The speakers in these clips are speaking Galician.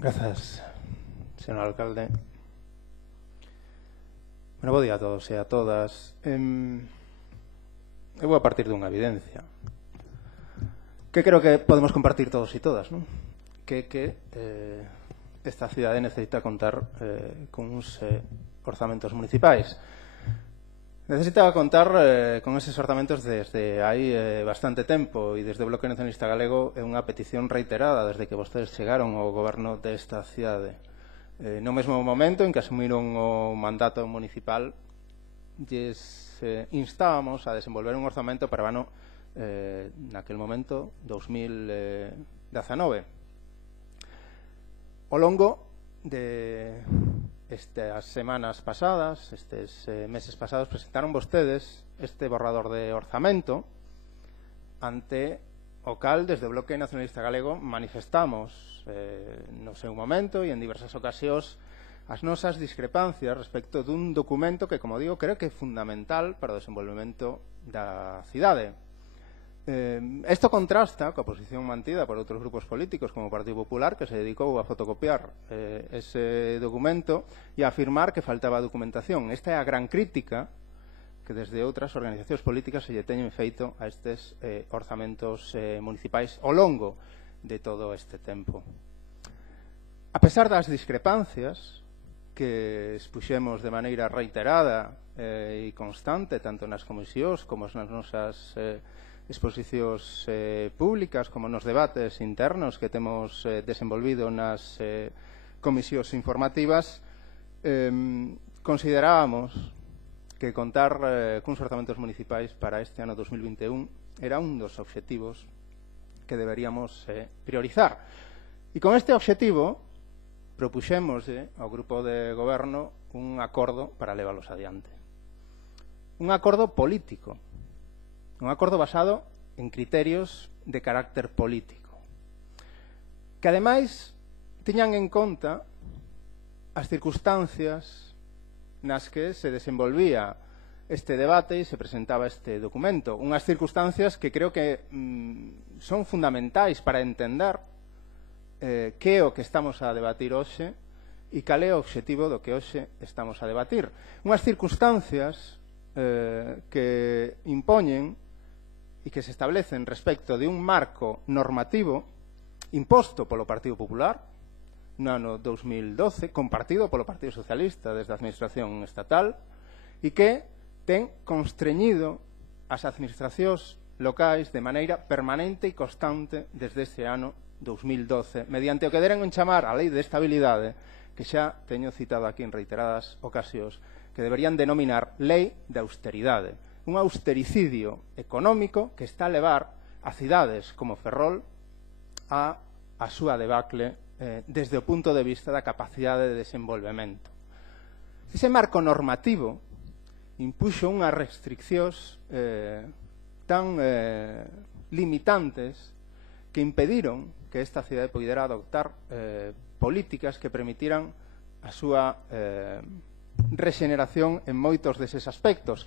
Grazas, señor alcalde. Bueno, bo día a todos e a todas. Eu vou a partir dunha evidencia que creo que podemos compartir todos e todas, non? Que esta cidade necesita contar con uns orzamentos municipais. Necesita contar con eses orzamentos desde hai bastante tempo, e desde o Bloque Nacionalista Galego é unha petición reiterada desde que vostedes chegaron ao goberno desta cidade. No mesmo momento en que asumiron o mandato municipal, lles instábamos a desenvolver un orzamento para o ano naquel momento 2019. Ao longo de estas semanas pasadas, estes meses pasados, presentaron vostedes este borrador de orzamento ante o cal desde o Bloque Nacionalista Galego manifestamos no seu momento e en diversas ocasións as nosas discrepancias respecto dun documento que, como digo, creo que é fundamental para o desenvolvemento da cidade. Isto contrasta coa posición mantida por outros grupos políticos como o Partido Popular, que se dedicou a fotocopiar ese documento e a afirmar que faltaba documentación. Esta é a gran crítica que desde outras organizacións políticas se lle teñen feito a estes orzamentos municipais ao longo de todo este tempo. A pesar das discrepancias que expuxemos de maneira reiterada e constante tanto nas comisións como nas nosas exposicións públicas como nos debates internos que temos desenvolvido nas comisións informativas, considerábamos que contar cuns orzamentos municipais para este ano 2021 era un dos obxectivos que deberíamos priorizar. E con este obxectivo propuxemos ao grupo de goberno un acordo para leválos adiante. Un acordo político, un acordo basado en criterios de carácter político, que ademais tiñan en conta as circunstancias nas que se desenvolvía este debate e se presentaba este documento. Unhas circunstancias que creo que son fundamentais para entender que é o que estamos a debatir hoxe e cal é o obxectivo do que hoxe estamos a debatir. Unhas circunstancias que impoñen e que se establecen respecto de un marco normativo imposto polo Partido Popular no ano 2012, compartido polo Partido Socialista desde a Administración Estatal, e que ten constreñido as administracións locais de maneira permanente e constante desde ese ano 2012, mediante o que deran en chamar a Lei de Estabilidade, que xa teño citado aquí en reiteradas ocasións, que deberían denominar Lei de Austeridade, un austericidio económico que está a levar a cidades como Ferrol a súa debacle desde o punto de vista da capacidade de desenvolvemento. Ese marco normativo impuxo unhas restriccións tan limitantes que impediron que esta cidade poidera adoptar políticas que permitiran a súa rexeneración en moitos deses aspectos.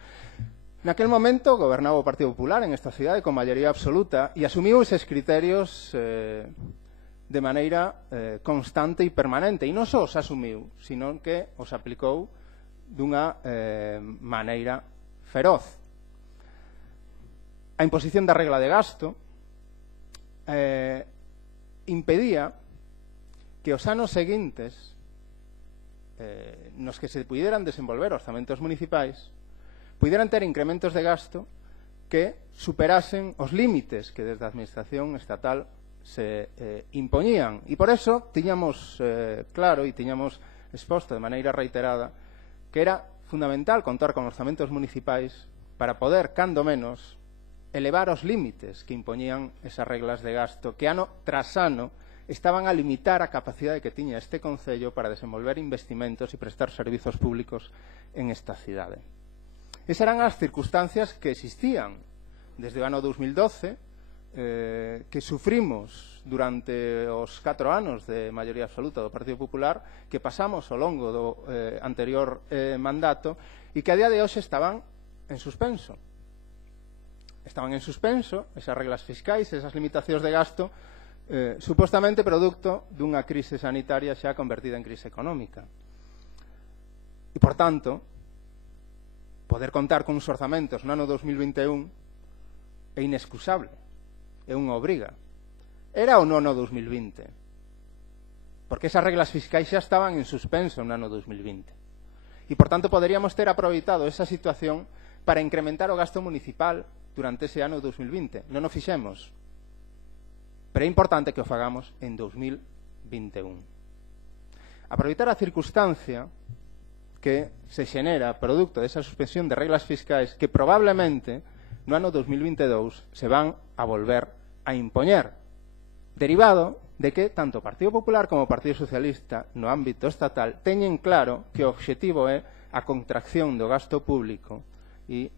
Naquel momento gobernaba o Partido Popular en esta cidade con maioría absoluta e asumiu eses criterios de maneira constante e permanente, e non só os asumiu, sino que os aplicou dunha maneira feroz. A imposición da regla de gasto impedía que os anos seguintes nos que se puderan desenvolver orzamentos municipais puderan ter incrementos de gasto que superasen os límites que desde a Administración Estatal se impoñían. E por eso tiñamos claro e tiñamos exposto de maneira reiterada que era fundamental contar con orzamentos municipais para poder, cando menos, elevar os límites que impoñían esas reglas de gasto que ano tras ano estaban a limitar a capacidade que tiña este concello para desenvolver investimentos e prestar servizos públicos en esta cidade. Esas eran as circunstancias que existían desde o ano 2012, que sufrimos durante os 4 anos de maioría absoluta do Partido Popular, que pasamos ao longo do anterior mandato e que a día de hoxe estaban en suspenso. Estaban en suspenso esas reglas fiscais, esas limitacións de gasto supostamente produto dunha crise sanitaria xa convertida en crise económica. E, por tanto, poder contar con uns orzamentos no ano 2021 é inexcusable, é unha obriga. Era o non no 2020, porque esas reglas fiscais xa estaban en suspenso no ano 2020. E, por tanto, poderíamos ter aproveitado esa situación para incrementar o gasto municipal durante ese ano 2020. Non o fixemos, pero é importante que o fagamos en 2021. Aproveitar a circunstancia que se xenera producto desa suspensión de reglas fiscais que probablemente no ano 2022 se van a volver a impoñer, derivado de que tanto o Partido Popular como o Partido Socialista no ámbito estatal teñen claro que o obxectivo é a contracción do gasto público e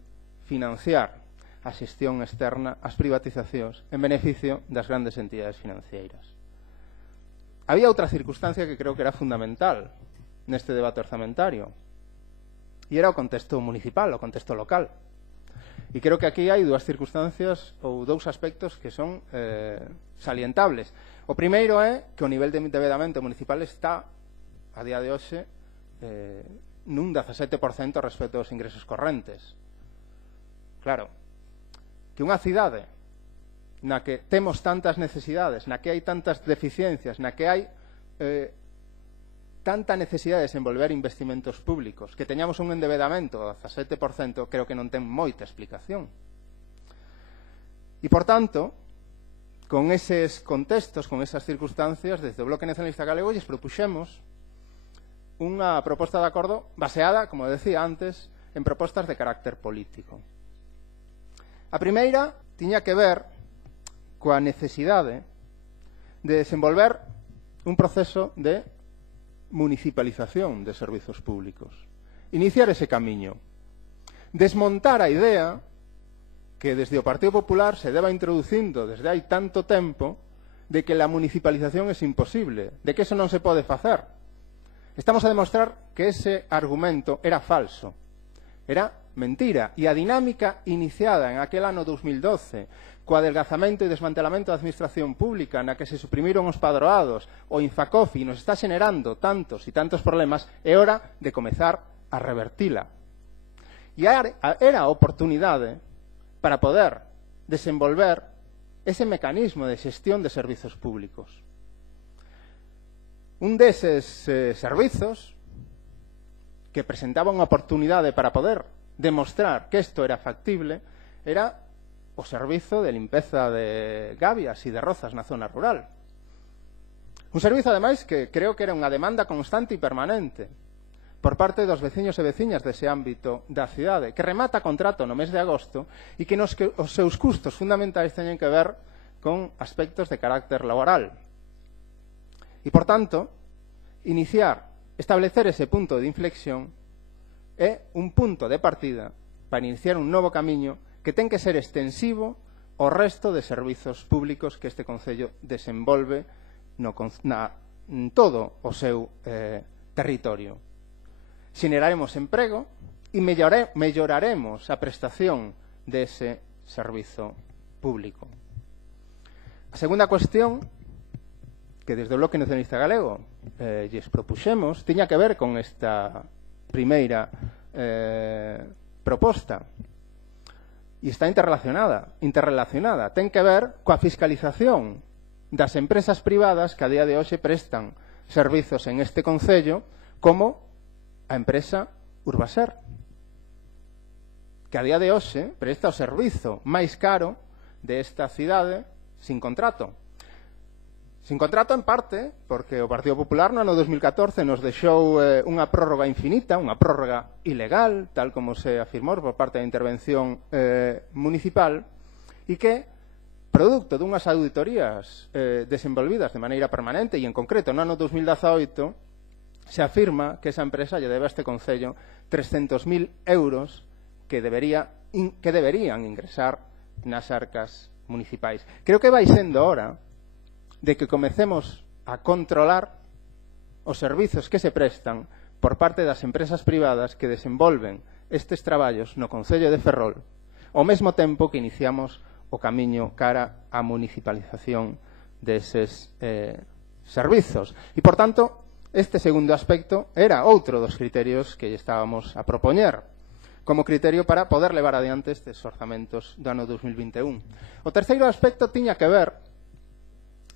financiar a xestión externa, as privatizacións, en beneficio das grandes entidades financeiras. Había outra circunstancia que creo que era fundamental neste debate orzamentario, e era o contexto municipal, o contexto local. E creo que aquí hai dúas circunstancias ou dous aspectos que son salientables. O primeiro é que o nivel de endeudamento municipal está, a día de hoxe, nun 17% respecto aos ingresos correntes. Claro, que unha cidade na que temos tantas necesidades, na que hai tantas deficiencias, na que hai tanta necesidade de desenvolver investimentos públicos, que teñamos un endebedamento do 17%, creo que non ten moita explicación. E, por tanto, con eses contextos, con esas circunstancias, desde o Bloque Nacionalista Galego lles propuxemos unha proposta de acordo baseada, como decía antes, en propostas de carácter político. A primeira tiña que ver coa necesidade de desenvolver un proceso de municipalización de servizos públicos. Iniciar ese camiño. Desmontar a idea que desde o Partido Popular se deba introducindo desde hai tanto tempo de que la municipalización é imposible, de que eso non se pode facer. Estamos a demostrar que ese argumento era falso, era mentira, e a dinámica iniciada en aquel ano 2012 co adelgazamento e desmantelamento da administración pública na que se suprimiron os padroados, o Infacofi, nos está xenerando tantos e tantos problemas, é hora de comezar a revertila. E era a oportunidade para poder desenvolver ese mecanismo de xestión de servizos públicos. Un deses servizos que presentaba unha oportunidade para poder demostrar que isto era factible era o servizo de limpeza de gabias e de rozas na zona rural. Un servizo, ademais, que creo que era unha demanda constante e permanente por parte dos veciños e veciñas dese ámbito da cidade, que remata contrato no mes de agosto e que os seus custos fundamentais teñen que ver con aspectos de carácter laboral. E, por tanto, establecer ese punto de inflexión é un punto de partida para iniciar un novo camiño que ten que ser extensivo ao resto de servizos públicos que este Concello desenvolve en todo o seu territorio. Xeneraremos emprego e melloraremos a prestación dese servizo público. A segunda cuestión que desde o Bloque Nacionalista Galego lles propuxemos tiña que ver con esta primeira proposta e está interrelacionada, ten que ver coa fiscalización das empresas privadas que a día de hoxe prestan servizos en este Concello, como a empresa Urbaser, que a día de hoxe presta o servizo máis caro desta cidade sin contrato. Sin contrato, en parte, porque o Partido Popular no ano 2014 nos deixou unha prórroga infinita, unha prórroga ilegal, tal como se afirmou por parte da intervención municipal, e que, producto dunhas auditorías desenvolvidas de maneira permanente, e en concreto no ano 2018, se afirma que esa empresa lle debe a este Concello 300.000 euros que deberían ingresar nas arcas municipais. Creo que vai sendo hora de que comecemos a controlar os servizos que se prestan por parte das empresas privadas que desenvolven estes traballos no Concello de Ferrol, ao mesmo tempo que iniciamos o camiño cara á municipalización deses servizos. E, por tanto, este segundo aspecto era outro dos criterios que estábamos a propoñer como criterio para poder levar adiante estes orzamentos do ano 2021. O terceiro aspecto tiña que ver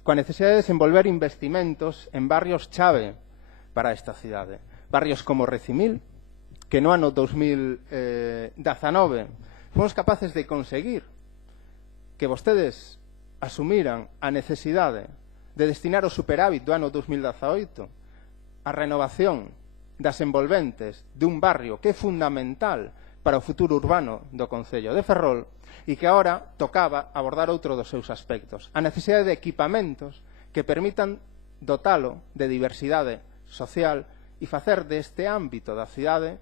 coa necesidade de desenvolver investimentos en barrios chave para esta cidade. Barrios como Recimil, que no ano 2019 fomos capaces de conseguir que vostedes asumiran a necesidade de destinar o superávit do ano 2018 a renovación das envolventes dun barrio que é fundamental para o futuro urbano do Concello de Ferrol e que agora tocaba abordar outro dos seus aspectos, a necesidade de equipamentos que permitan dotalo de diversidade social e facer deste ámbito da cidade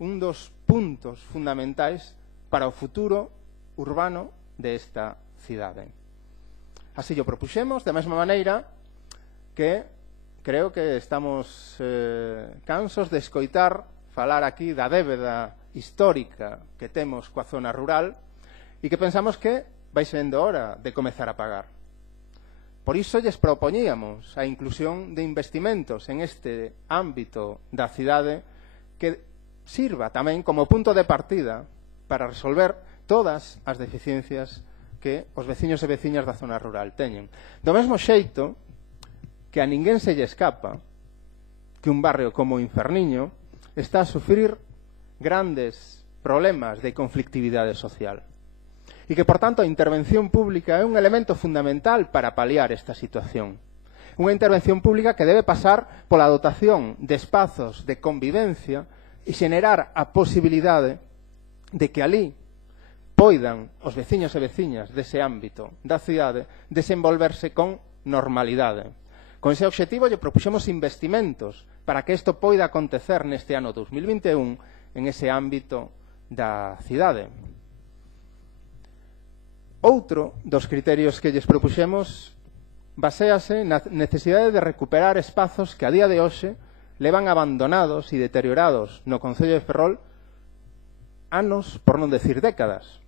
un dos puntos fundamentais para o futuro urbano desta cidade. Así o propuxemos, da mesma maneira que creo que estamos cansos de escoitar falar aquí da débeda histórica que temos coa zona rural e que pensamos que vai sendo hora de comezar a pagar. Por iso lles propoñíamos a inclusión de investimentos en este ámbito da cidade que sirva tamén como punto de partida para resolver todas as deficiencias que os veciños e veciñas da zona rural teñen. Do mesmo xeito que a ninguén se lle escapa que un barrio como Inferniño está a sufrir grandes problemas de conflictividade social e que, por tanto, a intervención pública é un elemento fundamental para paliar esta situación. Unha intervención pública que debe pasar pola dotación de espazos de convivencia e xenerar a posibilidade de que alí poidan os veciños e veciñas dese ámbito da cidade desenvolverse con normalidade. Con ese obxectivo lle propuxemos investimentos para que isto poida acontecer neste ano 2021 en ese ámbito da cidade. Outro dos criterios que lles propuxemos baséase na necesidade de recuperar espazos que a día de hoxe levan abandonados e deteriorados no Concello de Ferrol anos, por non decir décadas.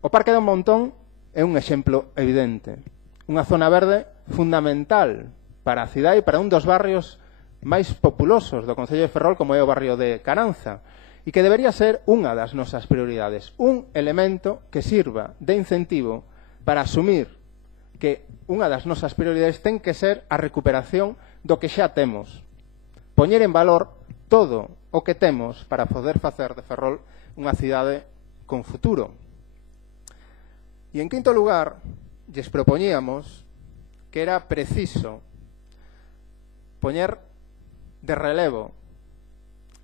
O Parque do Montón é un exemplo evidente. Unha zona verde fundamental para a cidade e para un dos barrios máis populosos do Concello de Ferrol, como é o barrio de Caranza, e que debería ser unha das nosas prioridades, un elemento que sirva de incentivo para asumir que unha das nosas prioridades ten que ser a recuperación do que xa temos, poñer en valor todo o que temos para poder facer de Ferrol unha cidade con futuro. E en quinto lugar, lles propoñíamos que era preciso poñer de relevo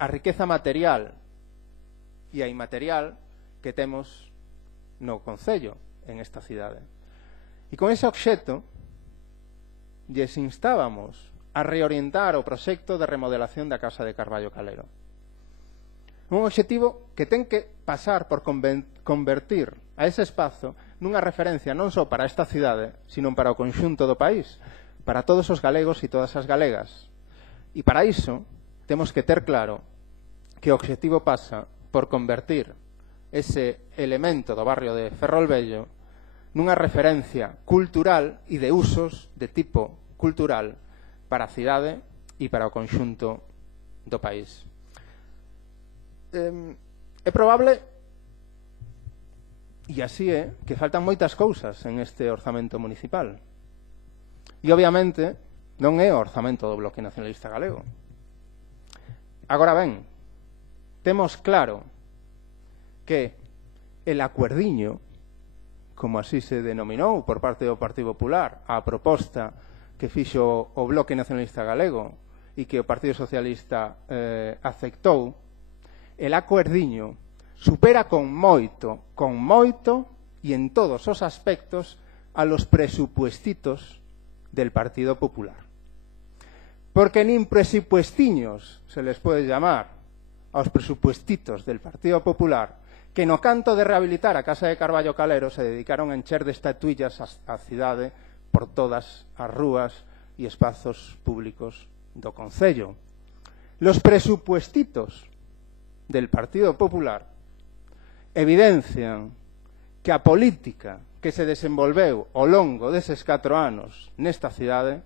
a riqueza material e a inmaterial que temos no Concello, en esta cidade. E con ese obxecto, lles instábamos a reorientar o proxecto de remodelación da Casa de Carballo Calero. Un obxectivo que ten que pasar por convertir a ese espazo nunha referencia non só para esta cidade, sino para o conxunto do país, para todos os galegos e todas as galegas. E para iso temos que ter claro que o obxectivo pasa por convertir ese elemento do barrio de Ferrolvello nunha referencia cultural e de usos de tipo cultural para a cidade e para o conxunto do país. É probable, e así é, que faltan moitas cousas en este orzamento municipal. E, obviamente, non é o orzamento do Bloque Nacionalista Galego. Agora ben, temos claro que el acuerdiño, como así se denominou por parte do Partido Popular, a proposta que fixo o Bloque Nacionalista Galego e que o Partido Socialista aceptou, el acuerdiño supera con moito e en todos os aspectos a los presupuestitos del Partido Popular. Porque nin presupuestiños se les pode llamar aos presupuestitos del Partido Popular que no canto de rehabilitar a Casa de Carballo Calero se dedicaron a encher de estatuillas a cidade por todas as rúas e espazos públicos do Concello. Los presupuestitos del Partido Popular evidencian que a política que se desenvolveu ao longo deses 4 anos nesta cidade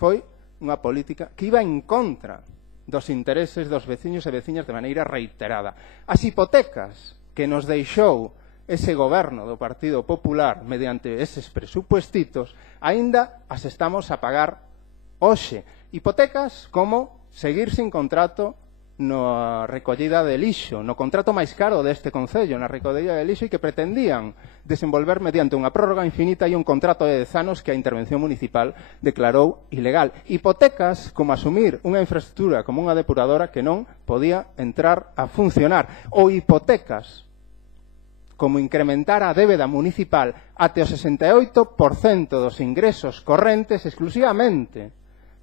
foi unha política que iba en contra dos intereses dos veciños e veciñas de maneira reiterada. As hipotecas que nos deixou ese goberno do Partido Popular mediante eses presupuestitos, aínda as estamos a pagar hoxe. Hipotecas como seguir sin contrato na recollida de lixo, no contrato máis caro deste concello, na recollida de lixo, e que pretendían desenvolver mediante unha prórroga infinita e un contrato de 10 anos que a intervención municipal declarou ilegal. Hipotecas como asumir unha infraestructura como unha depuradora que non podía entrar a funcionar. Ou hipotecas como incrementar a débeda municipal até o 68% dos ingresos correntes exclusivamente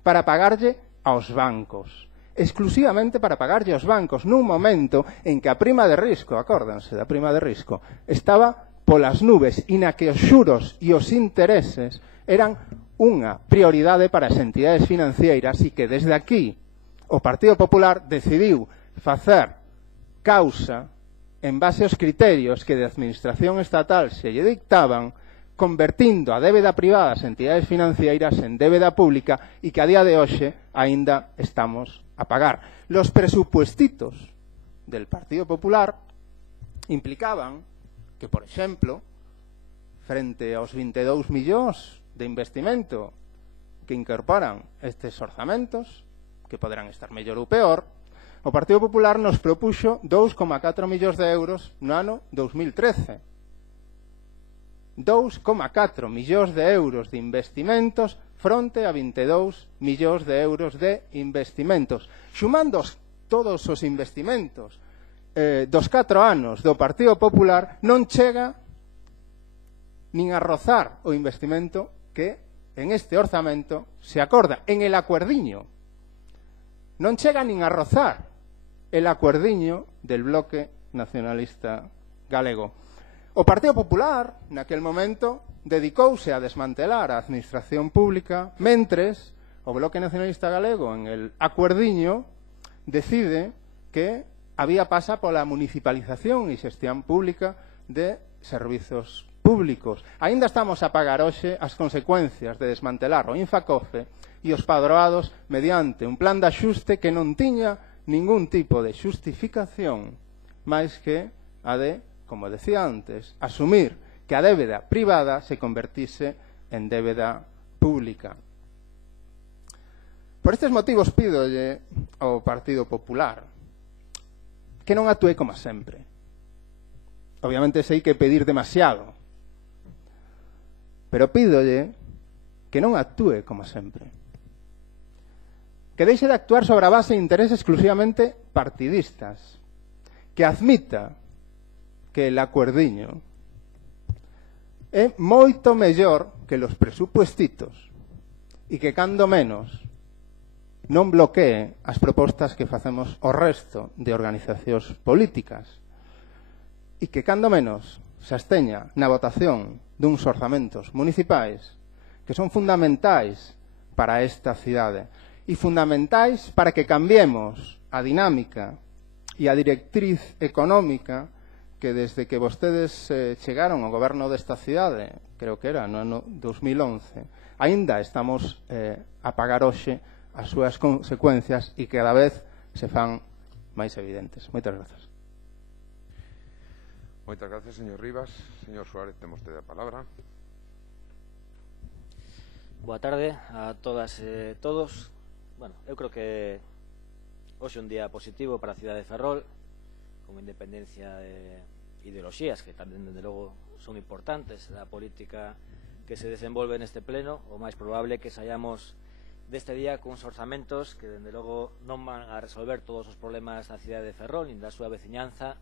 para pagarlle aos bancos. Exclusivamente para pagarlle aos bancos nun momento en que a prima de risco, acórdanse da prima de risco, estaba polas nubes e na que os xuros e os intereses eran unha prioridade para as entidades financeiras e que desde aquí o Partido Popular decidiu facer causa en base aos criterios que de administración estatal se lle dictaban, convertindo a débeda privada das entidades financeiras en débeda pública e que a día de hoxe aínda estamos a pagar. Los presupuestitos del Partido Popular implicaban que, por exemplo, frente aos 22 millóns de investimento que incorporan estes orzamentos, que poderán estar mellor ou peor, o Partido Popular nos propuxo 2,4 millóns de euros no ano 2013. 2,4 millóns de euros de investimentos fronte a 22 millóns de euros de investimentos. Xumando todos os investimentos dos 4 anos do Partido Popular, non chega nin a rozar o investimento que en este orzamento se acorda en el acuerdiño. Non chega nin a rozar el acuerdiño del bloque nacionalista galego. O Partido Popular, naquel momento, dedicouse a desmantelar a administración pública, mentres o Bloque Nacionalista Galego, en el acuerdiño, decide que a vía pasa pola municipalización e xestión pública de servizos públicos. Aínda estamos a pagar hoxe as consecuencias de desmantelar o Infacofe e os padroados mediante un plan de axuste que non tiña ningún tipo de xustificación máis que a de, como decía antes, asumir que a débeda privada se convertise en débeda pública. Por estes motivos pídolle ao Partido Popular que non actúe como sempre. Obviamente sei que pedir demasiado, pero pídolle que non actúe como sempre. Que deixe de actuar sobre a base de intereses exclusivamente partidistas, que admita que el acuerdiño é moito mellor que los presupuestitos e que cando menos non bloquee as propostas que facemos o resto de organizacións políticas e que cando menos se absteña na votación duns orzamentos municipais que son fundamentais para esta cidade e fundamentais para que cambiemos a dinámica e a directriz económica que desde que vostedes chegaron ao goberno desta cidade, creo que era no ano 2011, aínda estamos a pagar hoxe as súas consecuencias e que cada vez se fan máis evidentes. Moitas grazas. Moitas grazas, señor Rivas. Señor Suárez, temos a palabra. Boa tarde a todas e todos. Bueno, eu creo que hoxe é un día positivo para a cidade de Ferrol, con independencia de ideoloxías que tamén, dende logo, son importantes da política que se desenvolve neste pleno. O máis probable é que saíamos deste día con uns orzamentos que, dende logo, non van a resolver todos os problemas da cidade de Ferrol nin da súa veciñanza,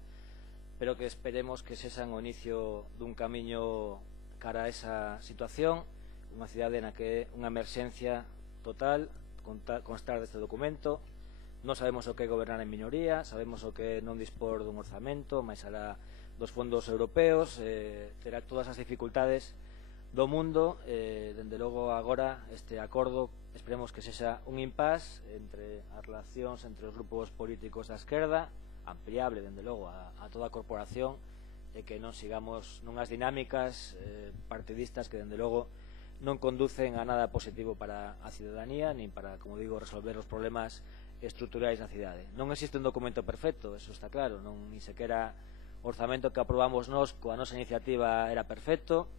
pero que esperemos que sexan o inicio dun camiño cara a esa situación, unha cidade na que unha emerxencia total constar deste documento. Non sabemos o que é gobernar en minoría, sabemos o que é non dispor dun orzamento, máis alá dos fondos europeos, terá todas as dificultades do mundo. Dende logo agora este acordo esperemos que sexa un impás entre as relacións entre os grupos políticos da esquerda, ampliable dende logo a toda a corporación, e que non sigamos nunhas dinámicas partidistas que, dende logo, non conducen a nada positivo para a ciudadanía nin para, como digo, resolver os problemas estruturais da cidade. Non existe un documento perfecto, eso está claro, nin sequera o orzamento que aprobamos nós coa nosa iniciativa era perfecto,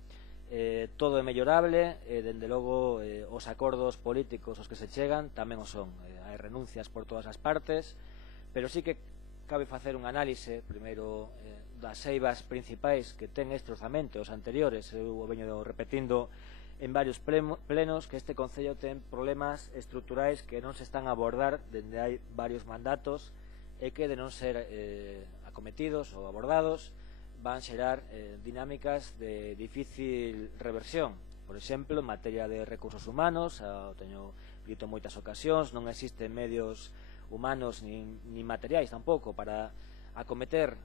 todo é mellorable, dende logo os acordos políticos aos que se chegan tamén o son, hai renuncias por todas as partes, pero sí que cabe facer un análise primeiro das eivas principais que ten este orzamento, os anteriores, eu o veño repetindo en varios plenos, que este Concello ten problemas estruturais que non se están a abordar dende hai varios mandatos e que, de non ser acometidos ou abordados, van xerar dinámicas de difícil reversión. Por exemplo, en materia de recursos humanos, teño dito en moitas ocasións, non existen medios humanos nin materiais tampouco para acometer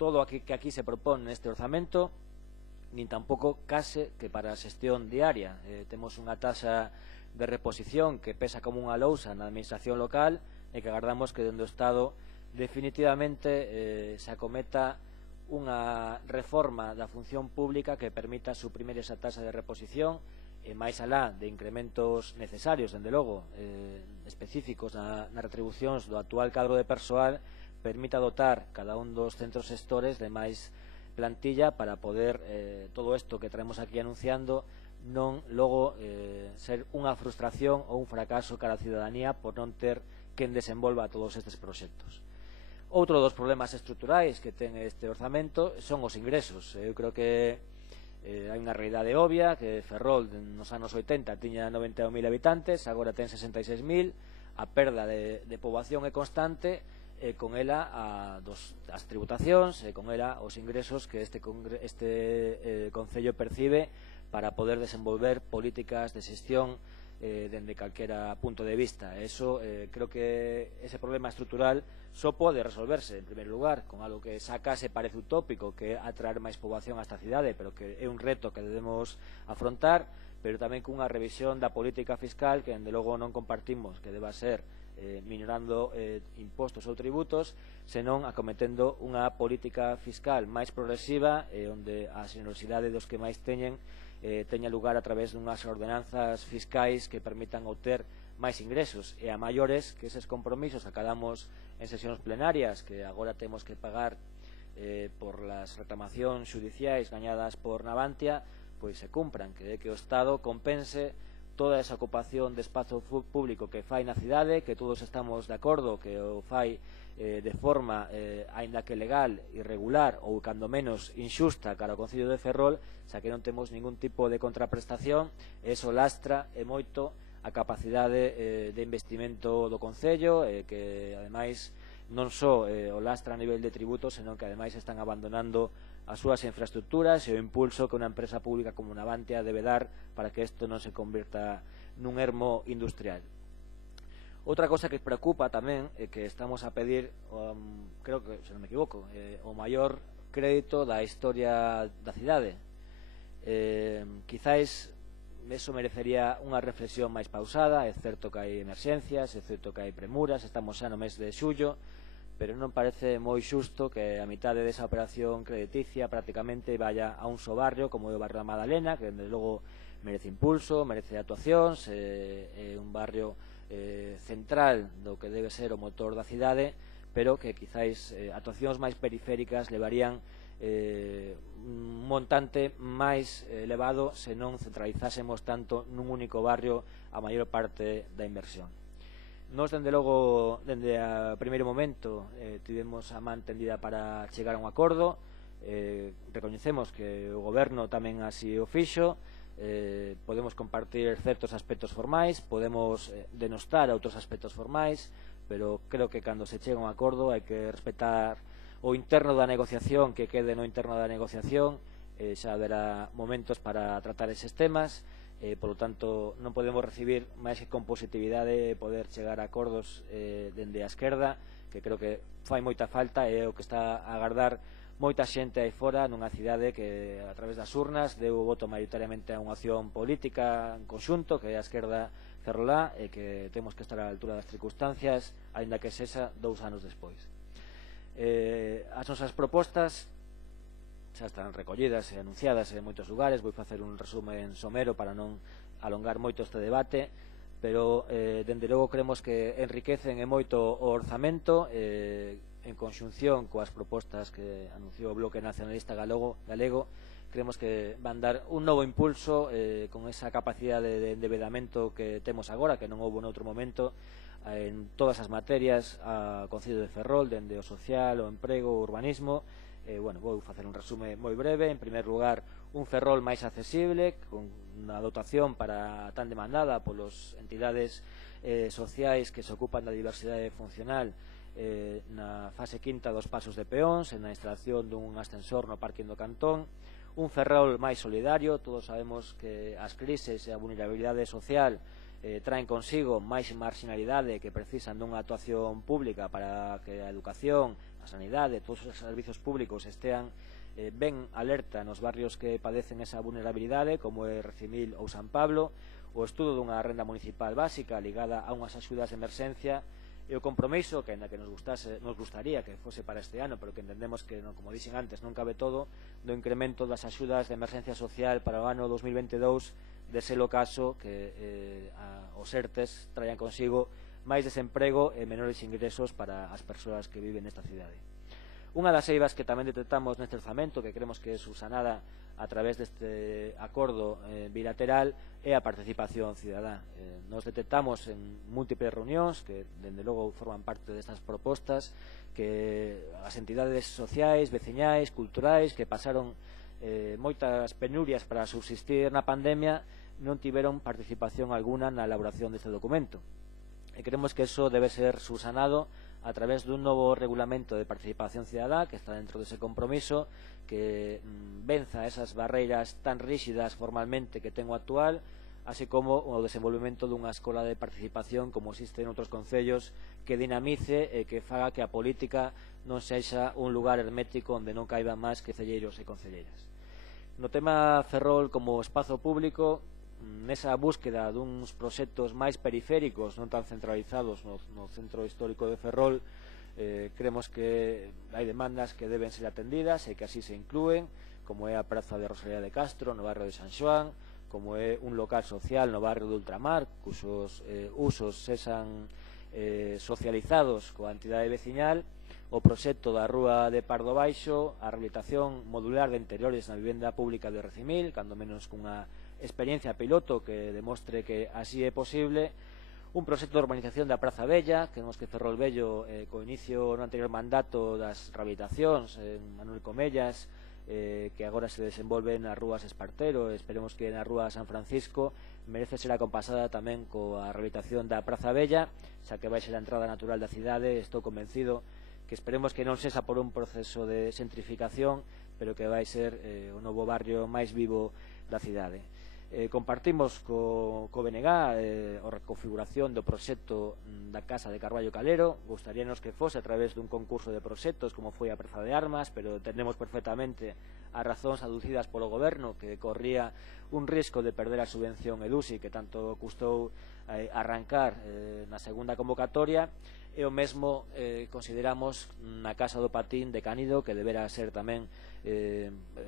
todo que aquí se propón neste orzamento, nin tampouco case que para a xestión diaria. Temos unha taxa de reposición que pesa como unha lousa na administración local e que agardamos que dende o Estado definitivamente se acometa unha reforma da función pública que permita suprimir esa taxa de reposición e máis alá de incrementos necesarios, dende logo, específicos nas retribucións do actual cadro de persoal, permita dotar cada un dos centros xestores de máis plantilla para poder todo isto que traemos aquí anunciando non logo ser unha frustración ou un fracaso cara a ciudadanía por non ter quen desenvolva todos estes proxectos. Outro dos problemas estruturais que ten este orzamento son os ingresos. Eu creo que hai unha realidade obvia que Ferrol nos anos 80 tiña 91.000 habitantes, agora ten 66.000, a perda de poboación é constante, e con ela as tributacións e con ela os ingresos que este Concello percibe para poder desenvolver políticas de xestión dende calquera punto de vista. Eso, creo que ese problema estrutural só pode resolverse, en primeiro lugar, con algo que xa case parece utópico, que é atraer máis poboación a esta cidade, pero que é un reto que debemos afrontar, pero tamén cunha revisión da política fiscal que, dende logo, non compartimos que deba ser minorando impostos ou tributos, senón acometendo unha política fiscal máis progresiva onde a xenerosidade dos que máis teñen teña lugar a través dunhas ordenanzas fiscais que permitan obter máis ingresos e a maiores que eses compromisos que acadamos en sesións plenarias que agora temos que pagar por las reclamacións xudiciais gañadas por Navantia, pois se cumpran, que o Estado compense toda esa ocupación de espazo público que fai na cidade, que todos estamos de acordo que o fai de forma, aínda que legal, irregular ou cando menos inxusta cara ao Concello de Ferrol, xa que non temos ningún tipo de contraprestación, e iso lastra e moito a capacidade de investimento do Concello, que ademais non só o lastra a nivel de tributos, senón que ademais están abandonando as súas infraestructuras e o impulso que unha empresa pública como Navantia debe dar para que isto non se convirta nun ermo industrial. Outra cosa que preocupa tamén é que estamos a pedir, creo que, se non me equivoco, o maior crédito da historia da cidade. Quizáis eso merecería unha reflexión máis pausada. É certo que hai emerxencias, é certo que hai premuras, estamos xa no mes de xullo, pero non parece moi xusto que a mitade desa operación crediticia prácticamente vaya a un só barrio como é o barrio da Madalena, que desde logo merece impulso, merece actuacións, é un barrio central do que debe ser o motor da cidade, pero que quizáis actuacións máis periféricas levarían un montante máis elevado se non centralizásemos tanto nun único barrio a maior parte da inversión. Nos, dende logo, dende o primeiro momento tivemos a man tendida para chegar a un acordo, recoñecemos que o Goberno tamén así o fixo, podemos compartir certos aspectos formais, podemos denostar outros aspectos formais, pero creo que cando se chega a un acordo hai que respetar o interno da negociación, que quede no interno da negociación, xa haberá momentos para tratar eses temas. Por lo tanto, non podemos recibir máis que con positividade poder chegar a acordos dende a esquerda, que creo que fai moita falta e é o que está a agardar moita xente aí fora nunha cidade que a través das urnas deu o voto maioritariamente a unha acción política en conxunto, que é a esquerda ferrolá, e que temos que estar á altura das circunstancias, aínda que sexa 2 anos despois. As nosas propostas xa están recollidas e anunciadas en moitos lugares. Vou facer un resumen somero para non alongar moito este debate, pero dende logo creemos que enriquecen e moito o orzamento en conxunción coas propostas que anunciou o Bloque Nacionalista Galego. Creemos que van dar un novo impulso con esa capacidade de endevedamento que temos agora, que non houbo noutro momento, en todas as materias ao Concello de Ferrol, dende o social, o emprego, o urbanismo. Vou facer un resume moi breve. En primer lugar, un Ferrol máis accesible, con unha dotación para tan demandada polos entidades sociais que se ocupan da diversidade funcional na fase quinta dos pasos de peóns, na instalación dun ascensor no parking do Cantón. Un Ferrol máis solidario. Todos sabemos que as crises e a vulnerabilidade social traen consigo máis marginalidade que precisan dunha actuación pública para que a educación, a sanidade, todos os servizos públicos estean ben alerta nos barrios que padecen esa vulnerabilidade, como é Recimil ou San Pablo. O estudo dunha renda municipal básica ligada a unhas axudas de emerxencia e o compromiso, que ainda que nos gustaría que fose para este ano, pero que entendemos que, como dixen antes, non cabe todo, do incremento das axudas de emerxencia social para o ano 2022, de ser o caso que os ERTES traían consigo máis desemprego e menores ingresos para as persoas que viven nesta cidade. Unha das eivas que tamén detectamos neste orzamento, que creemos que é subsanada a través deste acordo bilateral, é a participación cidadá. Nos detectamos en múltiples reunións que, dende logo, forman parte destas propostas, que as entidades sociais, veciñais, culturais, que pasaron moitas penurias para subsistir na pandemia, non tiveron participación alguna na elaboración deste documento. E creemos que eso debe ser subsanado a través dun novo regulamento de participación cidadá que está dentro dese compromiso, que venza esas barreiras tan rígidas formalmente que ten o actual, así como o desenvolvemento dunha escola de participación como existe en outros concellos, que dinamice e que faga que a política non sexa un lugar hermético onde non caiban máis concelleiros e concelleiras. No tema Ferrol como espazo público, nesa búsqueda duns proxectos máis periféricos, non tan centralizados no centro histórico de Ferrol, creemos que hai demandas que deben ser atendidas e que así se inclúen, como é a Praza de Rosalía de Castro no barrio de San Xoán, como é un local social no barrio de Ultramar, cuxos usos sexan socializados coa entidade veciñal, o proxecto da Rúa de Pardo Baixo, a rehabilitación modular de interiores na vivenda pública de Recimil, cando menos cunha experiencia piloto que demostre que así é posible, un proxecto de urbanización da Praza Bella, que vemos que Ferrol Vello, co inicio no anterior mandato das rehabilitacións en Manuel Comellas, que agora se desenvolve nas rúas Espartero, esperemos que na rúa San Francisco, merece ser acompasada tamén coa rehabilitación da Praza Bella, xa que vai ser a entrada natural da cidade. Estou convencido que esperemos que non sexa por un proceso de centrificación, pero que vai ser o novo barrio máis vivo da cidade. Compartimos co BNG a reconfiguración do proxecto da Casa de Carballo Calero. Gustaríanos que fose a través dun concurso de proxectos como foi a Praza de Armas, pero entendemos perfectamente as razóns aducidas polo goberno, que corría un risco de perder a subvención EDUSI que tanto custou arrancar na segunda convocatoria, e o mesmo consideramos na Casa do Patín de Canido, que deberá ser tamén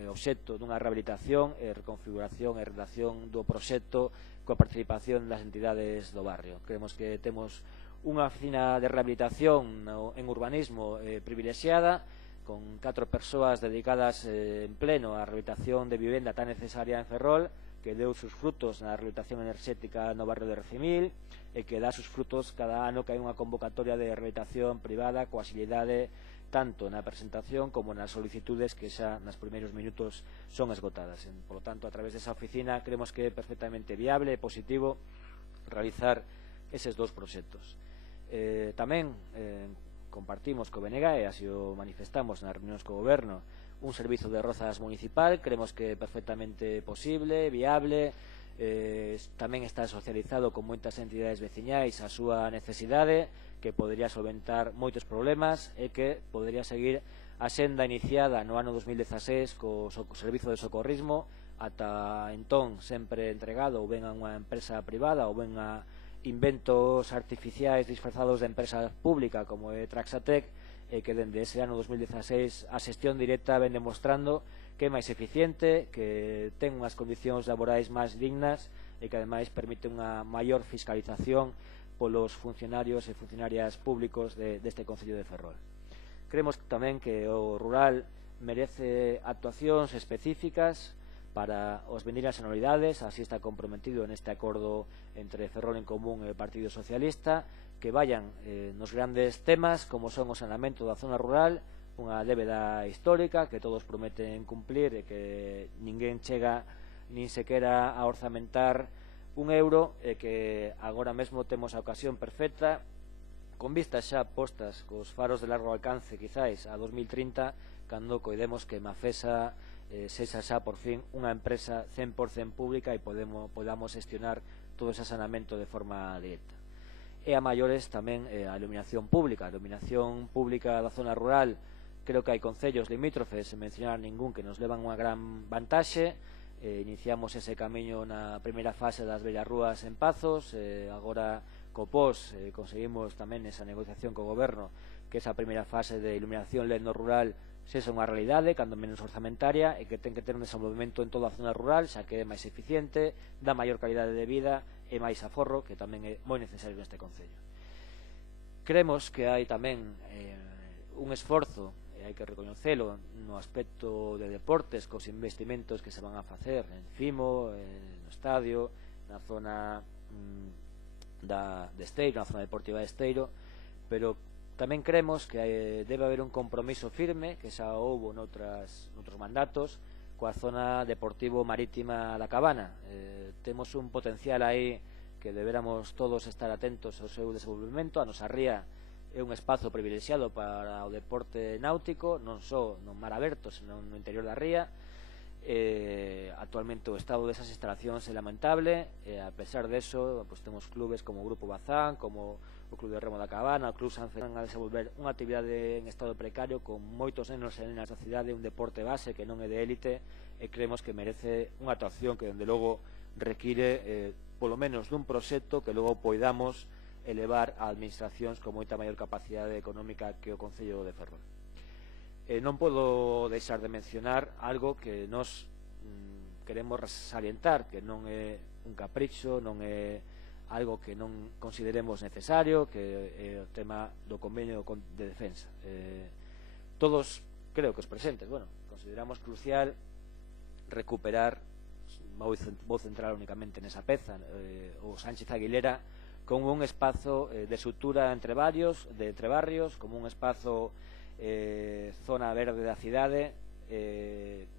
obxecto dunha rehabilitación e reconfiguración e redacción do proxecto coa participación das entidades do barrio. Creemos que temos unha oficina de rehabilitación en urbanismo privilexiada, con 4 persoas dedicadas en pleno á rehabilitación de vivenda tan necesaria en Ferrol, que deu sus frutos na rehabilitación enerxética no barrio de Recimil, e que dá sus frutos cada ano que hai unha convocatoria de rehabilitación privada coa axilidade tanto na presentación como nas solicitudes que xa nos primeiros minutos son esgotadas. Por lo tanto, a través desa oficina creemos que é perfectamente viable e positivo realizar eses dous proxectos. Tamén compartimos co BNG, e así o manifestamos nas reunións co goberno, un servizo de rozas municipal. Creemos que é perfectamente posible, viable, tamén está socializado con moitas entidades veciñais a súa necesidade, que podría solventar moitos problemas e que podría seguir a senda iniciada no ano 2016 co servizo de socorrismo, ata entón sempre entregado ou ben a unha empresa privada ou ben a inventos artificiais disfrazados de empresa pública como é Traxatec, que dende ese ano 2016 a xestión directa ven demostrando que é máis eficiente, que ten unhas condicións laborais máis dignas e que ademais permite unha maior fiscalización polos funcionarios e funcionarias públicos deste Concello de Ferrol. Creemos tamén que o rural merece actuacións específicas para as vindeiras anualidades, así está comprometido neste acordo entre Ferrol en Común e o Partido Socialista, que vayan nos grandes temas como son o saneamento da zona rural, unha débeda histórica que todos prometen cumplir e que ninguén chega nin sequera a orzamentar €1 e que agora mesmo temos a ocasión perfecta con vistas xa postas cos faros de largo alcance quizáis a 2030 cando coidemos que Mafesa sexa xa por fin unha empresa 100% pública e podamos gestionar todo ese saneamento de forma directa. E a maiores tamén a iluminación pública da zona rural. Creo que hai concellos limítrofes, sen mencionar ningún, que nos levan unha gran vantaxe. Iniciamos ese camiño na primeira fase das Bellas Rúas en Pazos, agora co POS conseguimos tamén esa negociación co goberno que esa primeira fase de iluminación LED no rural sexa unha realidade, cando menos orzamentaria, e que ten que ter un desenvolvemento en toda a zona rural, xa que é máis eficiente, dá maior calidade de vida e máis aforro, que tamén é moi necesario neste concello. Creemos que hai tamén un esforzo, e hai que recoñecelo, no aspecto de deportes, cos investimentos que se van a facer en Fimo, no estadio, na zona de Esteiro, na zona deportiva de Esteiro, pero tamén creemos que debe haber un compromiso firme, que xa houbo noutros mandatos, coa zona deportivo marítima da Cabana. Temos un potencial aí que deberamos todos estar atentos ao seu desenvolvemento. A nosa ría é un espazo privilexiado para o deporte náutico, non só no mar aberto, senón no interior da ría. Actualmente o estado desas instalacións é lamentable, e a pesar deso temos clubes como o Grupo Bazán, como o Club de Remo da Cabana, o Club San Fernando, a desenvolver unha actividade en estado precario con moitos nenos e nenas da cidade, un deporte base que non é de élite, e creemos que merece unha actuación que, dende logo, require polo menos dun proxecto que logo poidamos elevar a administracións con moita maior capacidade económica que o Concello de Ferrol. Non podo deixar de mencionar algo que nos queremos salientar, que non é un capricho, non é algo que non consideremos necesario, que é o tema do convenio de defensa. Todos, creo que os presentes, consideramos crucial recuperar, vou centrar únicamente nesa peza, o Sánchez Aguilera como un espazo de sutura entre barrios, como un espazo zona verde da cidade.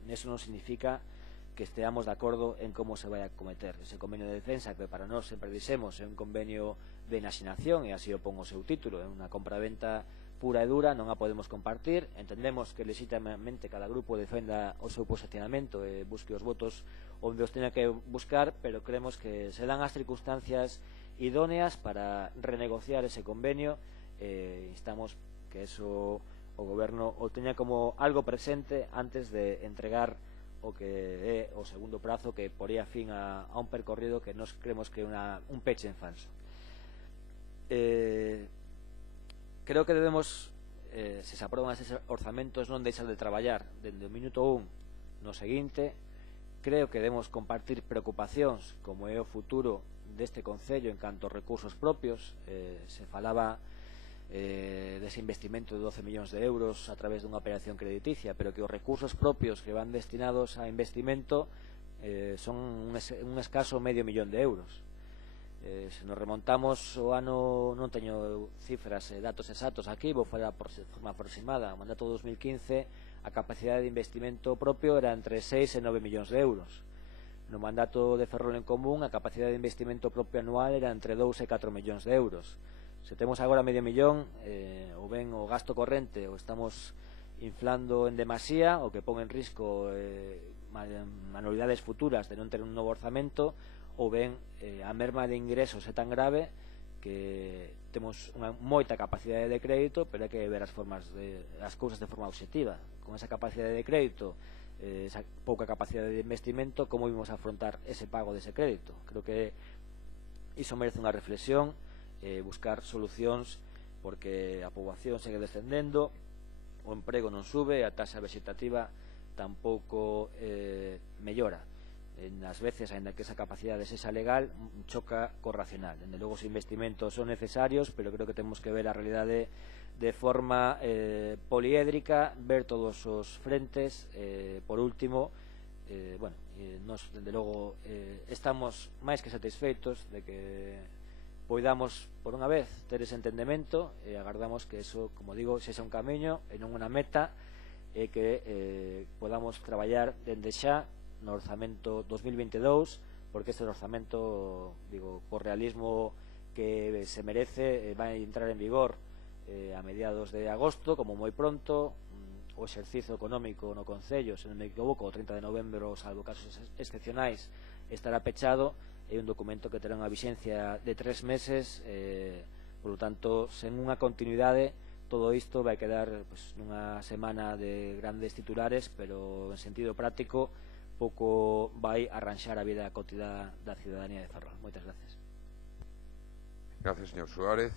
Eso non significa que esteamos de acordo en como se vai a cometer ese convenio de defensa, que para nós sempre dixemos é un convenio de enaxinación, e así o pon o seu título, é unha compraventa pura e dura, non a podemos compartir. Entendemos que legítimamente cada grupo defenda o seu posicionamento e busque os votos onde os teña que buscar, pero creemos que se dan as circunstancias idóneas para renegociar ese convenio. Instamos que eso o goberno o teña como algo presente antes de entregar o que é o segundo prazo que poría fin a un percorrido que nos creemos que é un peche en falso. Creo que debemos, se se aproban eses orzamentos, non deixar de traballar dende o minuto 1 no seguinte. Creo que debemos compartir preocupacións como é o futuro deste Concello en canto aos recursos propios. Se falaba dese investimento de 12 millóns de euros a través dunha operación crediticia, pero que os recursos propios que van destinados a investimento son un escaso medio millón de euros. Se nos remontamos o ano, non teño cifras e datos exactos aquí, vou falar por forma aproximada, o mandato 2015 a capacidade de investimento propio era entre 6 e 9 millóns de euros. No mandato de Ferrol en Común a capacidade de investimento propio anual era entre 2 e 4 millóns de euros. Se temos agora medio millón, ou ben o gasto corrente o estamos inflando en demasía, o que pon en risco anualidades futuras de non ter un novo orzamento, ou ben a merma de ingresos é tan grave que temos unha moita capacidade de crédito, pero hai que ver as cousas de forma obxectiva. Con esa capacidade de crédito, esa pouca capacidade de investimento, como vimos afrontar ese pago dese crédito? Creo que iso merece unha reflexión, buscar solucións porque a poboación segue descendendo, o emprego non sube, a taxa vegetativa tampouco mellora. Nas veces, aínda que esa capacidade sexa legal, choca co racional. Dende logo, os investimentos son necesarios, pero creo que temos que ver a realidade de forma poliédrica, ver todos os frentes. Por último, nos, dende logo, estamos máis que satisfeitos de que poidamos, por unha vez, ter ese entendemento, e agardamos que eso, como digo, sexa un camiño e non unha meta, e que podamos traballar dende xa no orzamento 2022, porque este orzamento, digo, co realismo que se merece, vai entrar en vigor a mediados de agosto, como moi pronto. O exercicio económico no Concello, se non me equivoco, o 30 de novembro, salvo casos excepcionais, estará pechado. É un documento que terá unha vixencia de 3 meses, por lo tanto, sen unha continuidade, todo isto vai quedar nunha semana de grandes titulares, pero en sentido práctico pouco vai arranxar a vida cotidiana da ciudadanía de Ferrol. Moitas gracias. Gracias, señor Suárez.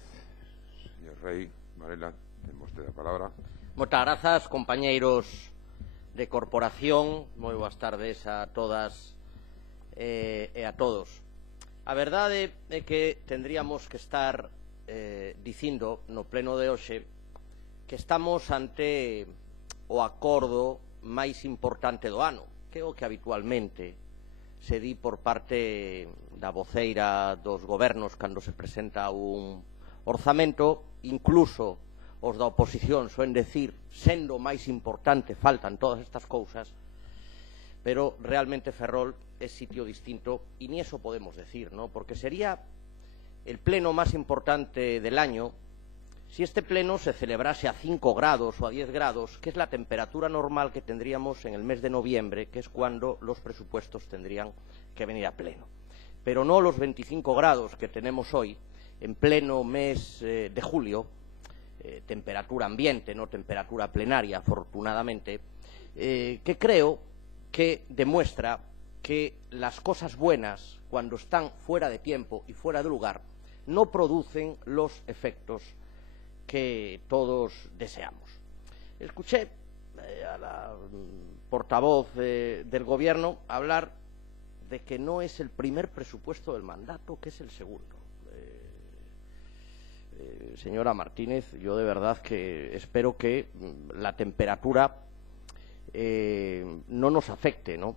Señor Rey, Varela, ten vostede a palabra. Moitas grazas, compañeiros de corporación. Moi boas tardes a todas e a todos. A verdade é que tendríamos que estar dicindo no pleno de hoxe que estamos ante o acordo máis importante do ano, que é o que habitualmente se di por parte da voceira dos gobernos cando se presenta un orzamento. Incluso os da oposición soen decir, sendo máis importante, faltan todas estas cousas, pero realmente Ferrol é sitio distinto, e ni eso podemos decir, ¿no? Porque sería el pleno más importante del año si este pleno se celebrase a 5 grados o a 10 grados, que es la temperatura normal que tendríamos en el mes de noviembre, que es cuando los presupuestos tendrían que venir a pleno. Pero no los 25 grados que tenemos hoy, en pleno mes de julio, temperatura ambiente, no temperatura plenaria, afortunadamente, que creo que demuestra que las cosas buenas, cuando están fuera de tiempo y fuera de lugar, no producen los efectos que todos deseamos. Escuché a la portavoz del Gobierno hablar de que no es el primer presupuesto del mandato, que es el segundo. Señora Martínez, yo de verdad que espero que la temperatura no nos afecte, ¿no?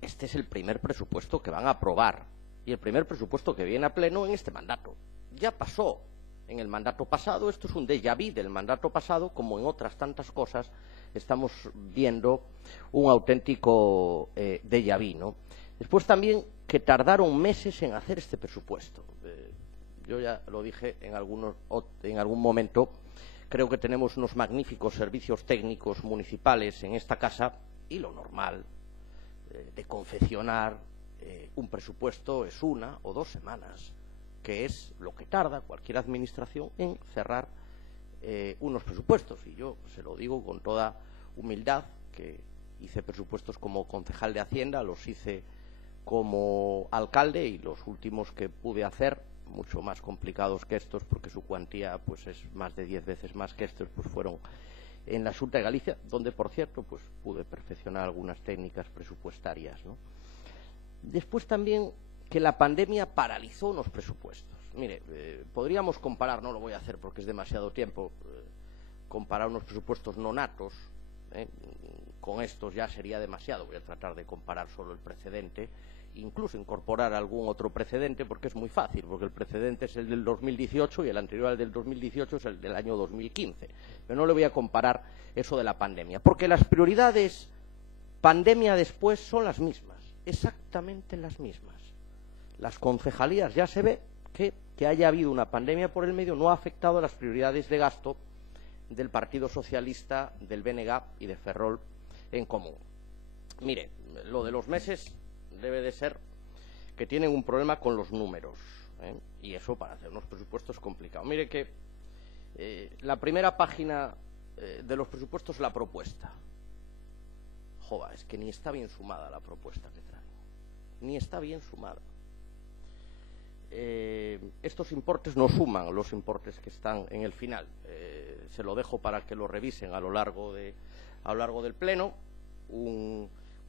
Este es el primer presupuesto que van a aprobar y el primer presupuesto que viene a pleno en este mandato. Ya pasó en el mandato pasado, esto es un déjà vu del mandato pasado, como en otras tantas cosas estamos viendo un auténtico déjà vu, ¿no? Después también que tardaron meses en hacer este presupuesto. Yo ya lo dije en algún momento, creo que tenemos unos magníficos servicios técnicos municipales en esta casa, y lo normal de confeccionar un presupuesto es 1 o 2 semanas, que es lo que tarda cualquier administración en cerrar unos presupuestos. Y yo se lo digo con toda humildad, que hice presupuestos como concejal de Hacienda, los hice como alcalde, y los últimos que pude hacer, mucho más complicados que estos, porque su cuantía pues es más de 10 veces más que estos, pues fueron en la Xunta de Galicia, donde, por cierto, pues pude perfeccionar algunas técnicas presupuestarias, ¿no? Después también que la pandemia paralizó unos presupuestos. Mire, podríamos comparar, no lo voy a hacer porque es demasiado tiempo, comparar unos presupuestos nonatos, con estos ya sería demasiado. Voy a tratar de comparar solo el precedente, incluso incorporar algún otro precedente, porque es muy fácil, porque el precedente es el del 2018 y el anterior al del 2018 es el del año 2015. Pero no le voy a comparar eso de la pandemia, porque las prioridades pandemia después son las mismas, exactamente las mismas. Las concejalías, ya se ve que haya habido una pandemia por el medio no ha afectado a las prioridades de gasto del Partido Socialista, del BNG y de Ferrol en común. Mire, lo de los meses debe de ser que tienen un problema con los números, y eso para hacer unos presupuestos es complicado. Mire que la primera página de los presupuestos, la propuesta. Joder, es que ni está bien sumada la propuesta que traen, ni está bien sumada. estos importes no suman los importes que están en el final. Se lo dejo para que lo revisen a lo largo del Pleno.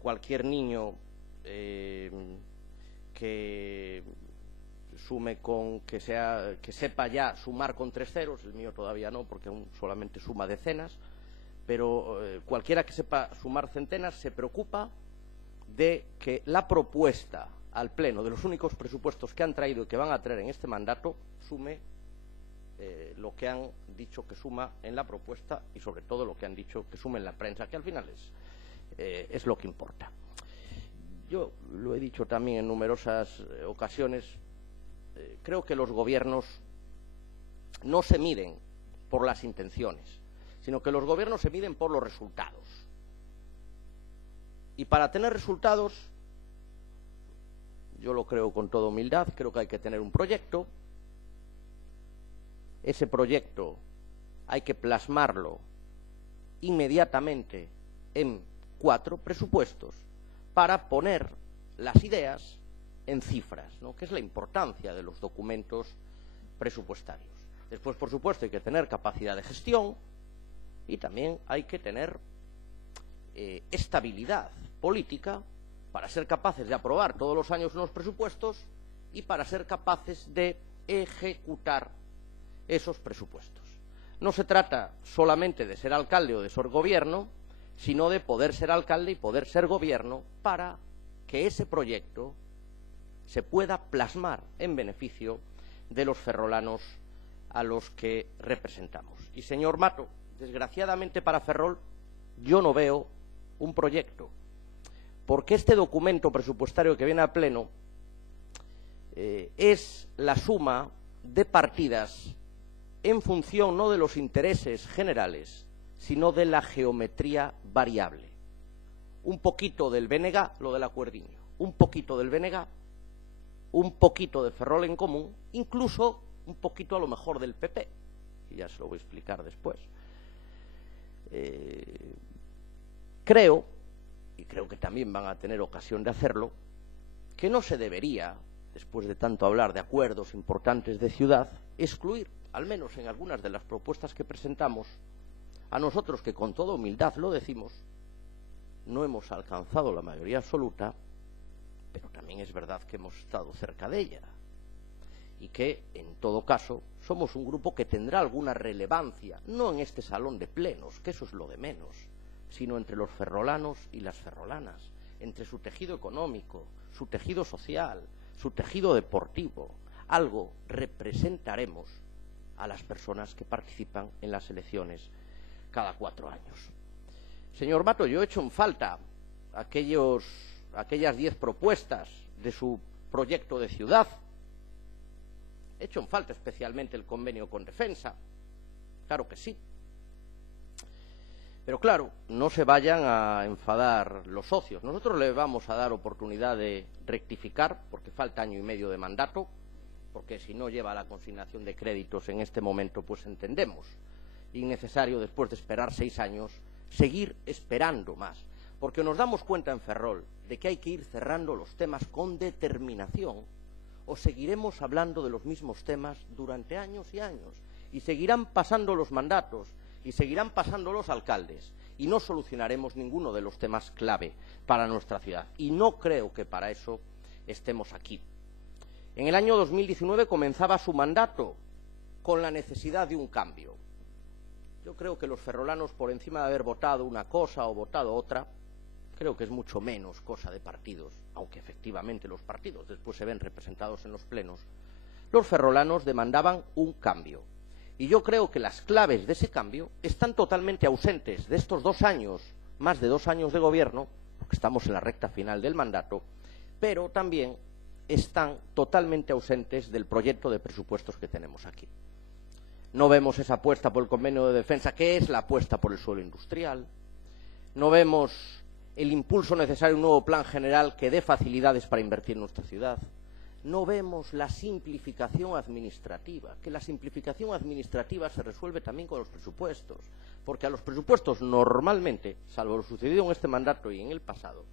Cualquier niño que sume que sepa ya sumar con 3 ceros, el mío todavía no, porque aún solamente suma decenas, pero cualquiera que sepa sumar centenas se preocupa de que la propuesta al Pleno de los únicos presupuestos que han traído y que van a traer en este mandato sume lo que han dicho que suma en la propuesta y sobre todo lo que han dicho que suma en la prensa, que al final es lo que importa. Yo lo he dicho también en numerosas ocasiones, creo que los gobiernos no se miden por las intenciones, sino que los gobiernos se miden por los resultados. Y para tener resultados, yo lo creo con toda humildad, creo que hay que tener un proyecto. Ese proyecto hay que plasmarlo inmediatamente en 4 presupuestos para poner las ideas en cifras, ¿no?, que es la importancia de los documentos presupuestarios. Después, por supuesto, hay que tener capacidad de gestión y también hay que tener estabilidad política para ser capaces de aprobar todos los años unos presupuestos y para ser capaces de ejecutar esos presupuestos. No se trata solamente de ser alcalde o de ser gobierno, sino de poder ser alcalde y poder ser gobierno para que ese proyecto se pueda plasmar en beneficio de los ferrolanos a los que representamos. Y, señor Mato, desgraciadamente para Ferrol, yo no veo un proyecto, porque este documento presupuestario que viene a Pleno es la suma de partidas en función no de los intereses generales, sino de la geometría variable. Un poquito del BNG, lo del acuerdiño, un poquito del BNG, un poquito de Ferrol en Común, incluso un poquito a lo mejor del PP, y ya se lo voy a explicar después. Creo, y creo que también van a tener ocasión de hacerlo, que no se debería, después de tanto hablar de acuerdos importantes de ciudad, excluir, al menos en algunas de las propuestas que presentamos, a nosotros que con toda humildad lo decimos, no hemos alcanzado la mayoría absoluta, pero también es verdad que hemos estado cerca de ella y que, en todo caso, somos un grupo que tendrá alguna relevancia, no en este salón de plenos, que eso es lo de menos, sino entre los ferrolanos y las ferrolanas, entre su tejido económico, su tejido social, su tejido deportivo. Algo representaremos a las personas que participan en las elecciones cada 4 años. Señor Mato, yo he hecho en falta aquellas 10 propuestas de su proyecto de ciudad. He hecho en falta especialmente el convenio con Defensa. Claro que sí. Pero claro, no se vayan a enfadar los socios. Nosotros le vamos a dar oportunidad de rectificar, porque falta año y medio de mandato, porque si no lleva a la consignación de créditos en este momento, pues entendemos innecesario, después de esperar 6 años, seguir esperando más. Porque nos damos cuenta en Ferrol de que hay que ir cerrando los temas con determinación, o seguiremos hablando de los mismos temas durante años y años, y seguirán pasando los mandatos, y seguirán pasando los alcaldes, y no solucionaremos ninguno de los temas clave para nuestra ciudad. Y no creo que para eso estemos aquí. En el año 2019 comenzaba su mandato con la necesidad de un cambio. Yo creo que los ferrolanos, por encima de haber votado una cosa o votado otra, creo que es mucho menos cosa de partidos, aunque efectivamente los partidos después se ven representados en los plenos. Los ferrolanos demandaban un cambio. Y yo creo que las claves de ese cambio están totalmente ausentes de estos 2 años, más de 2 años de gobierno, porque estamos en la recta final del mandato, pero también están totalmente ausentes del proyecto de presupuestos que tenemos aquí. No vemos esa apuesta por el convenio de defensa, que es la apuesta por el suelo industrial. No vemos el impulso necesario a un nuevo plan general que dé facilidades para invertir en nuestra ciudad. No vemos la simplificación administrativa, que la simplificación administrativa se resuelve también con los presupuestos, porque a los presupuestos normalmente, salvo lo sucedido en este mandato y en el pasado,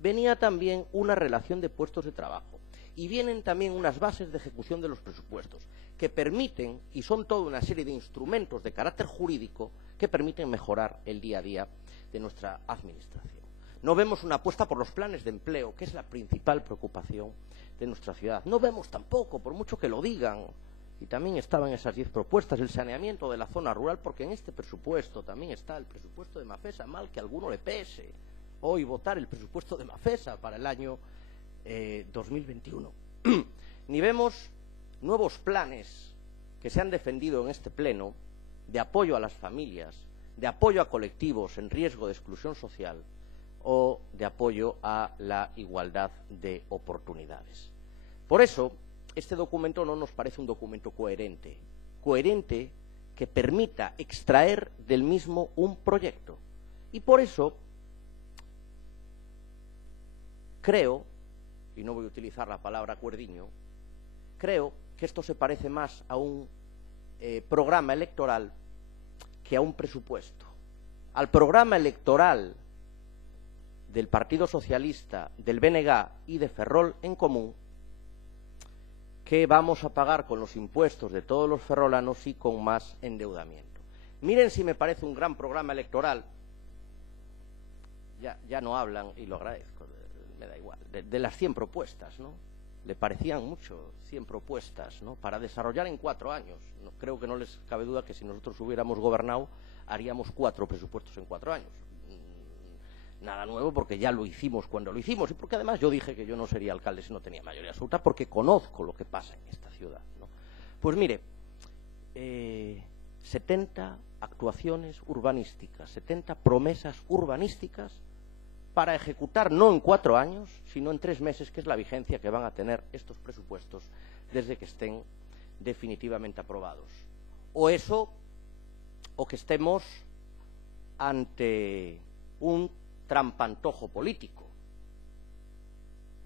venía también una relación de puestos de trabajo. y vienen también unas bases de ejecución de los presupuestos que permiten, y son toda una serie de instrumentos de carácter jurídico que permiten mejorar el día a día de nuestra administración. No vemos una apuesta por los planes de empleo, que es la principal preocupación de nuestra ciudad. No vemos tampoco, por mucho que lo digan, y también estaban esas 10 propuestas, el saneamiento de la zona rural, porque en este presupuesto también está el presupuesto de Mafesa, mal que a alguno le pese hoy votar el presupuesto de Mafesa para el año 2021. Ni vemos nuevos planes que se han defendido en este pleno de apoyo a las familias, de apoyo a colectivos en riesgo de exclusión social o de apoyo a la igualdad de oportunidades. Por eso, este documento no nos parece un documento coherente que permita extraer del mismo un proyecto. Y por eso creo, y no voy a utilizar la palabra cuerdiño, creo que esto se parece más a un programa electoral que a un presupuesto. Al programa electoral del Partido Socialista, del BNG y de Ferrol en Común, que vamos a pagar con los impuestos de todos los ferrolanos y con más endeudamiento. Miren si me parece un gran programa electoral, ya no hablan, y lo agradezco, me da igual, de las 100 propuestas, ¿no? Le parecían mucho 100 propuestas, ¿no?, para desarrollar en 4 años. No, creo que no les cabe duda que si nosotros hubiéramos gobernado, haríamos 4 presupuestos en 4 años. Nada nuevo, porque ya lo hicimos cuando lo hicimos, y porque además yo dije que yo no sería alcalde si no tenía mayoría absoluta, porque conozco lo que pasa en esta ciudad, ¿no? Pues mire, 70 actuaciones urbanísticas, 70 promesas urbanísticas para ejecutar no en 4 años, sino en 3 meses, que es la vigencia que van a tener estos presupuestos desde que estén definitivamente aprobados. O eso, o que estemos ante un trampantojo político,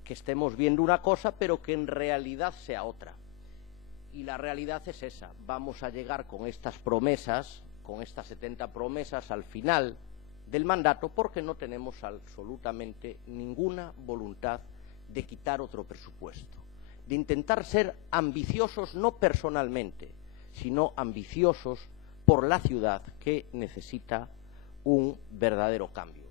que estemos viendo una cosa pero que en realidad sea otra. Y la realidad es esa: vamos a llegar con estas promesas, con estas 70 promesas al final del mandato, porque no tenemos absolutamente ninguna voluntad de quitar otro presupuesto, de intentar ser ambiciosos no personalmente, sino ambiciosos por la ciudad, que necesita un verdadero cambio.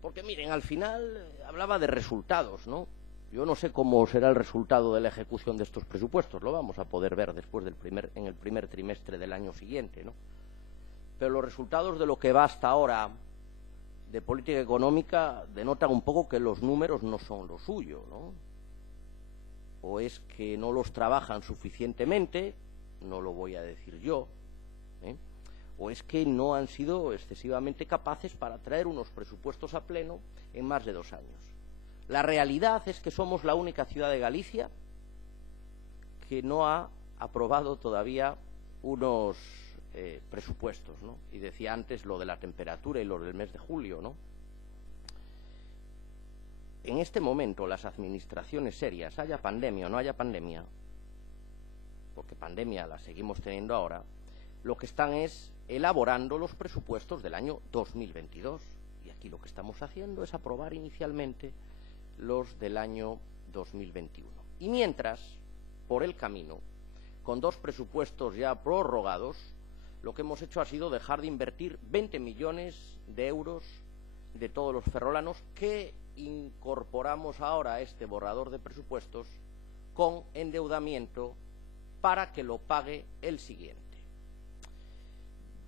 Porque miren, al final hablaba de resultados, ¿no? Yo no sé cómo será el resultado de la ejecución de estos presupuestos, lo vamos a poder ver después en el primer trimestre del año siguiente, ¿no? Pero los resultados de lo que va hasta ahora de política económica denotan un poco que los números no son lo suyo, ¿no? O es que no los trabajan suficientemente, no lo voy a decir yo, o es que no han sido excesivamente capaces para traer unos presupuestos a pleno en más de 2 años. La realidad es que somos la única ciudad de Galicia que no ha aprobado todavía unos presupuestos, ¿no? Y decía antes lo de la temperatura y lo del mes de julio, ¿no? En este momento las administraciones serias, haya pandemia o no haya pandemia, porque pandemia la seguimos teniendo ahora, lo que están es elaborando los presupuestos del año 2022. Y aquí lo que estamos haciendo es aprobar inicialmente los del año 2021. Y mientras, por el camino, con 2 presupuestos ya prorrogados, lo que hemos hecho ha sido dejar de invertir 20 millones de euros de todos los ferrolanos, que incorporamos ahora a este borrador de presupuestos con endeudamiento para que lo pague el siguiente.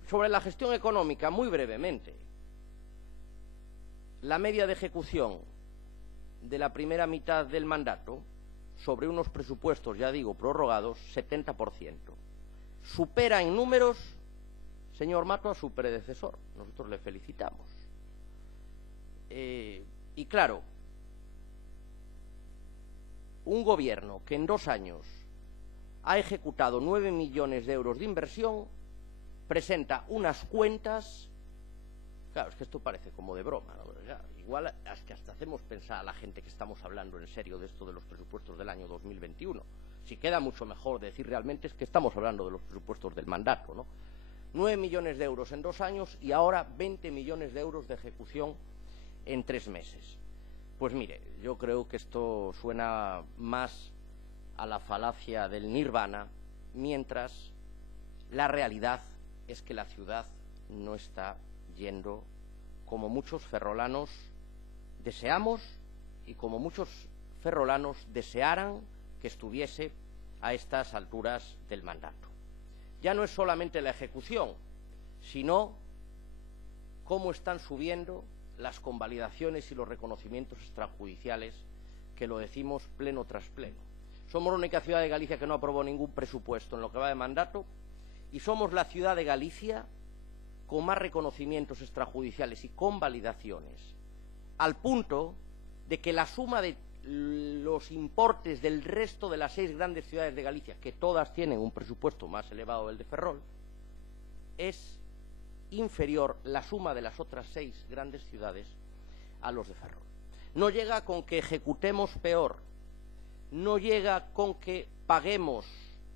Sobre la gestión económica, muy brevemente, la media de ejecución de la primera mitad del mandato sobre unos presupuestos, ya digo, prorrogados, 70%. Supera en números, señor Mato, a su predecesor. Nosotros le felicitamos. Y claro, un gobierno que en 2 años ha ejecutado 9 millones de euros de inversión presenta unas cuentas. Claro, es que esto parece como de broma, ¿no? Igual es que hasta hacemos pensar a la gente que estamos hablando en serio de esto de los presupuestos del año 2021. Si queda mucho mejor decir realmente es que estamos hablando de los presupuestos del mandato, ¿no? 9 millones de euros en 2 años y ahora 20 millones de euros de ejecución en 3 meses. Pues mire, yo creo que esto suena más a la falacia del nirvana, mientras la realidad es que la ciudad no está yendo como muchos ferrolanos deseamos y como muchos ferrolanos desearan que estuviese a estas alturas del mandato. Ya no es solamente la ejecución, sino cómo están subiendo las convalidaciones y los reconocimientos extrajudiciales, que lo decimos pleno tras pleno. Somos la única ciudad de Galicia que no aprobó ningún presupuesto en lo que va de mandato, y somos la ciudad de Galicia con más reconocimientos extrajudiciales y convalidaciones, al punto de que la suma de los importes del resto de las 6 grandes ciudades de Galicia, que todas tienen un presupuesto más elevado del de Ferrol, es inferior la suma de las otras 6 grandes ciudades a los de Ferrol. No llega con que ejecutemos peor, no llega con que paguemos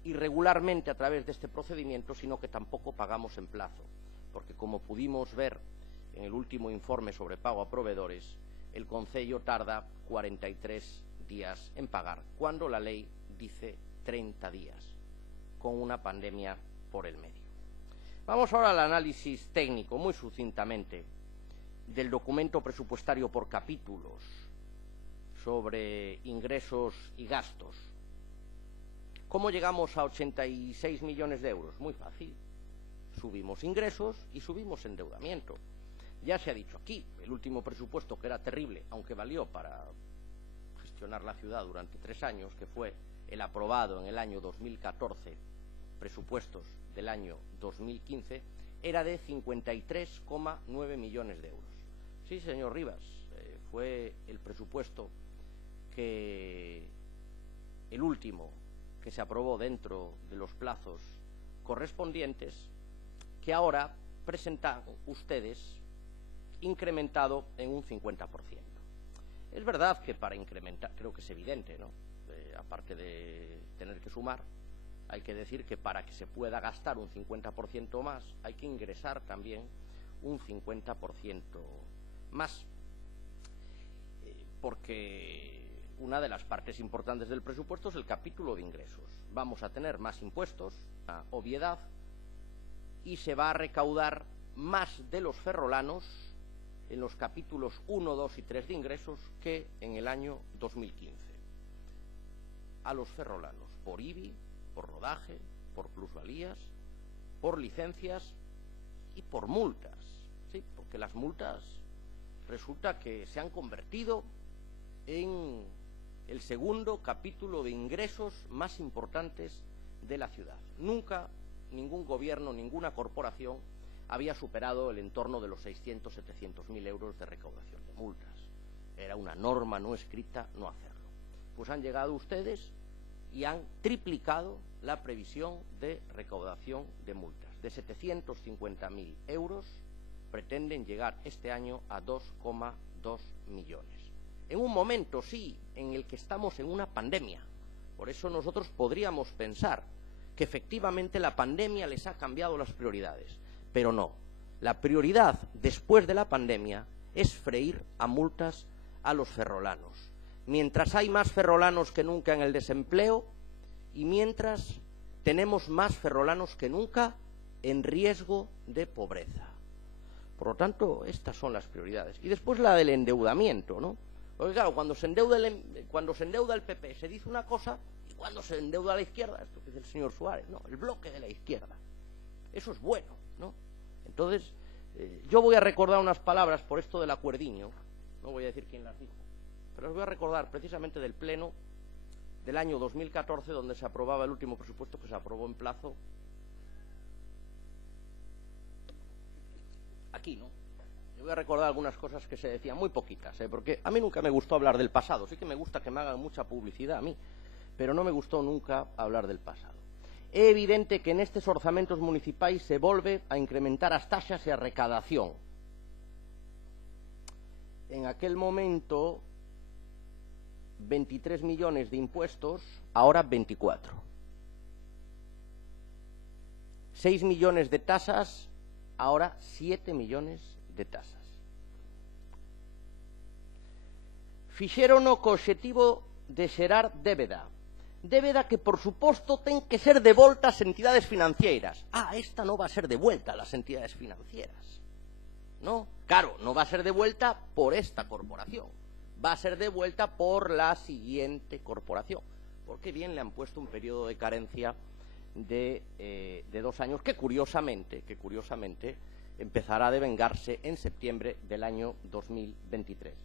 irregularmente a través de este procedimiento, sino que tampoco pagamos en plazo, porque como pudimos ver en el último informe sobre pago a proveedores, el Concello tarda 43 días en pagar, cuando la ley dice 30 días, con una pandemia por el medio. Vamos ahora al análisis técnico, muy sucintamente, del documento presupuestario por capítulos sobre ingresos y gastos. ¿Cómo llegamos a 86 millones de euros? Muy fácil. Subimos ingresos y subimos endeudamiento. Ya se ha dicho aquí, el último presupuesto, que era terrible, aunque valió para gestionar la ciudad durante 3 años, que fue el aprobado en el año 2014, presupuestos del año 2015, era de 53,9 millones de euros. Sí, señor Rivas, fue el presupuesto el último que se aprobó dentro de los plazos correspondientes, que ahora presentan ustedes incrementado en un 50%. Es verdad que para incrementar, creo que es evidente, ¿no? Aparte de tener que sumar, hay que decir que para que se pueda gastar un 50% más, hay que ingresar también un 50% más. Porque una de las partes importantes del presupuesto es el capítulo de ingresos. Vamos a tener más impuestos, una obviedad, y se va a recaudar más de los ferrolanos en los capítulos 1, 2 y 3 de ingresos que en el año 2015. A los ferrolanos, por IBI, por rodaje, por plusvalías, por licencias y por multas. ¿Sí? Porque las multas resulta que se han convertido en el segundo capítulo de ingresos más importantes de la ciudad. Nunca ningún gobierno, ninguna corporación había superado el entorno de los 600, 700.000 euros de recaudación de multas. Era una norma no escrita no hacerlo. Pues han llegado ustedes y han triplicado la previsión de recaudación de multas. De 750.000 euros pretenden llegar este año a 2,2 millones. En un momento, sí, en el que estamos en una pandemia. Por eso nosotros podríamos pensar que efectivamente la pandemia les ha cambiado las prioridades. Pero no. La prioridad después de la pandemia es freír a multas a los ferrolanos. Mientras hay más ferrolanos que nunca en el desempleo y mientras tenemos más ferrolanos que nunca en riesgo de pobreza. Por lo tanto, estas son las prioridades. Y después la del endeudamiento, ¿no? Porque claro, cuando se endeuda el PP se dice una cosa, y cuando se endeuda la izquierda, esto que dice el señor Suárez, no, el bloque de la izquierda. Eso es bueno, ¿no? Entonces, yo voy a recordar unas palabras por esto del acuerdiño, no voy a decir quién las dijo, pero os voy a recordar precisamente del pleno del año 2014, donde se aprobaba el último presupuesto, que se aprobó en plazo aquí, ¿no? Yo voy a recordar algunas cosas que se decían, muy poquitas, porque a mí nunca me gustó hablar del pasado. Sí que me gusta que me hagan mucha publicidad a mí, pero no me gustó nunca hablar del pasado. É evidente que nestes orzamentos municipais se volve a incrementar as taxas e a recadación. En aquel momento, 23 millones de impuestos, ahora 24. 6 millones de tasas, ahora 7 millones de tasas. Fixérono co obxectivo de xerar débeda. débeda que, por suposto, ten que ser devolta ás entidades financieras. Esta non va a ser devuelta a las entidades financieras. ¿No? Claro, no va a ser devuelta por esta corporación, va a ser devuelta por la siguiente corporación, porque bien le han puesto un periodo de carencia de 2 años que curiosamente empezará a devengarse en septiembre del año 2023.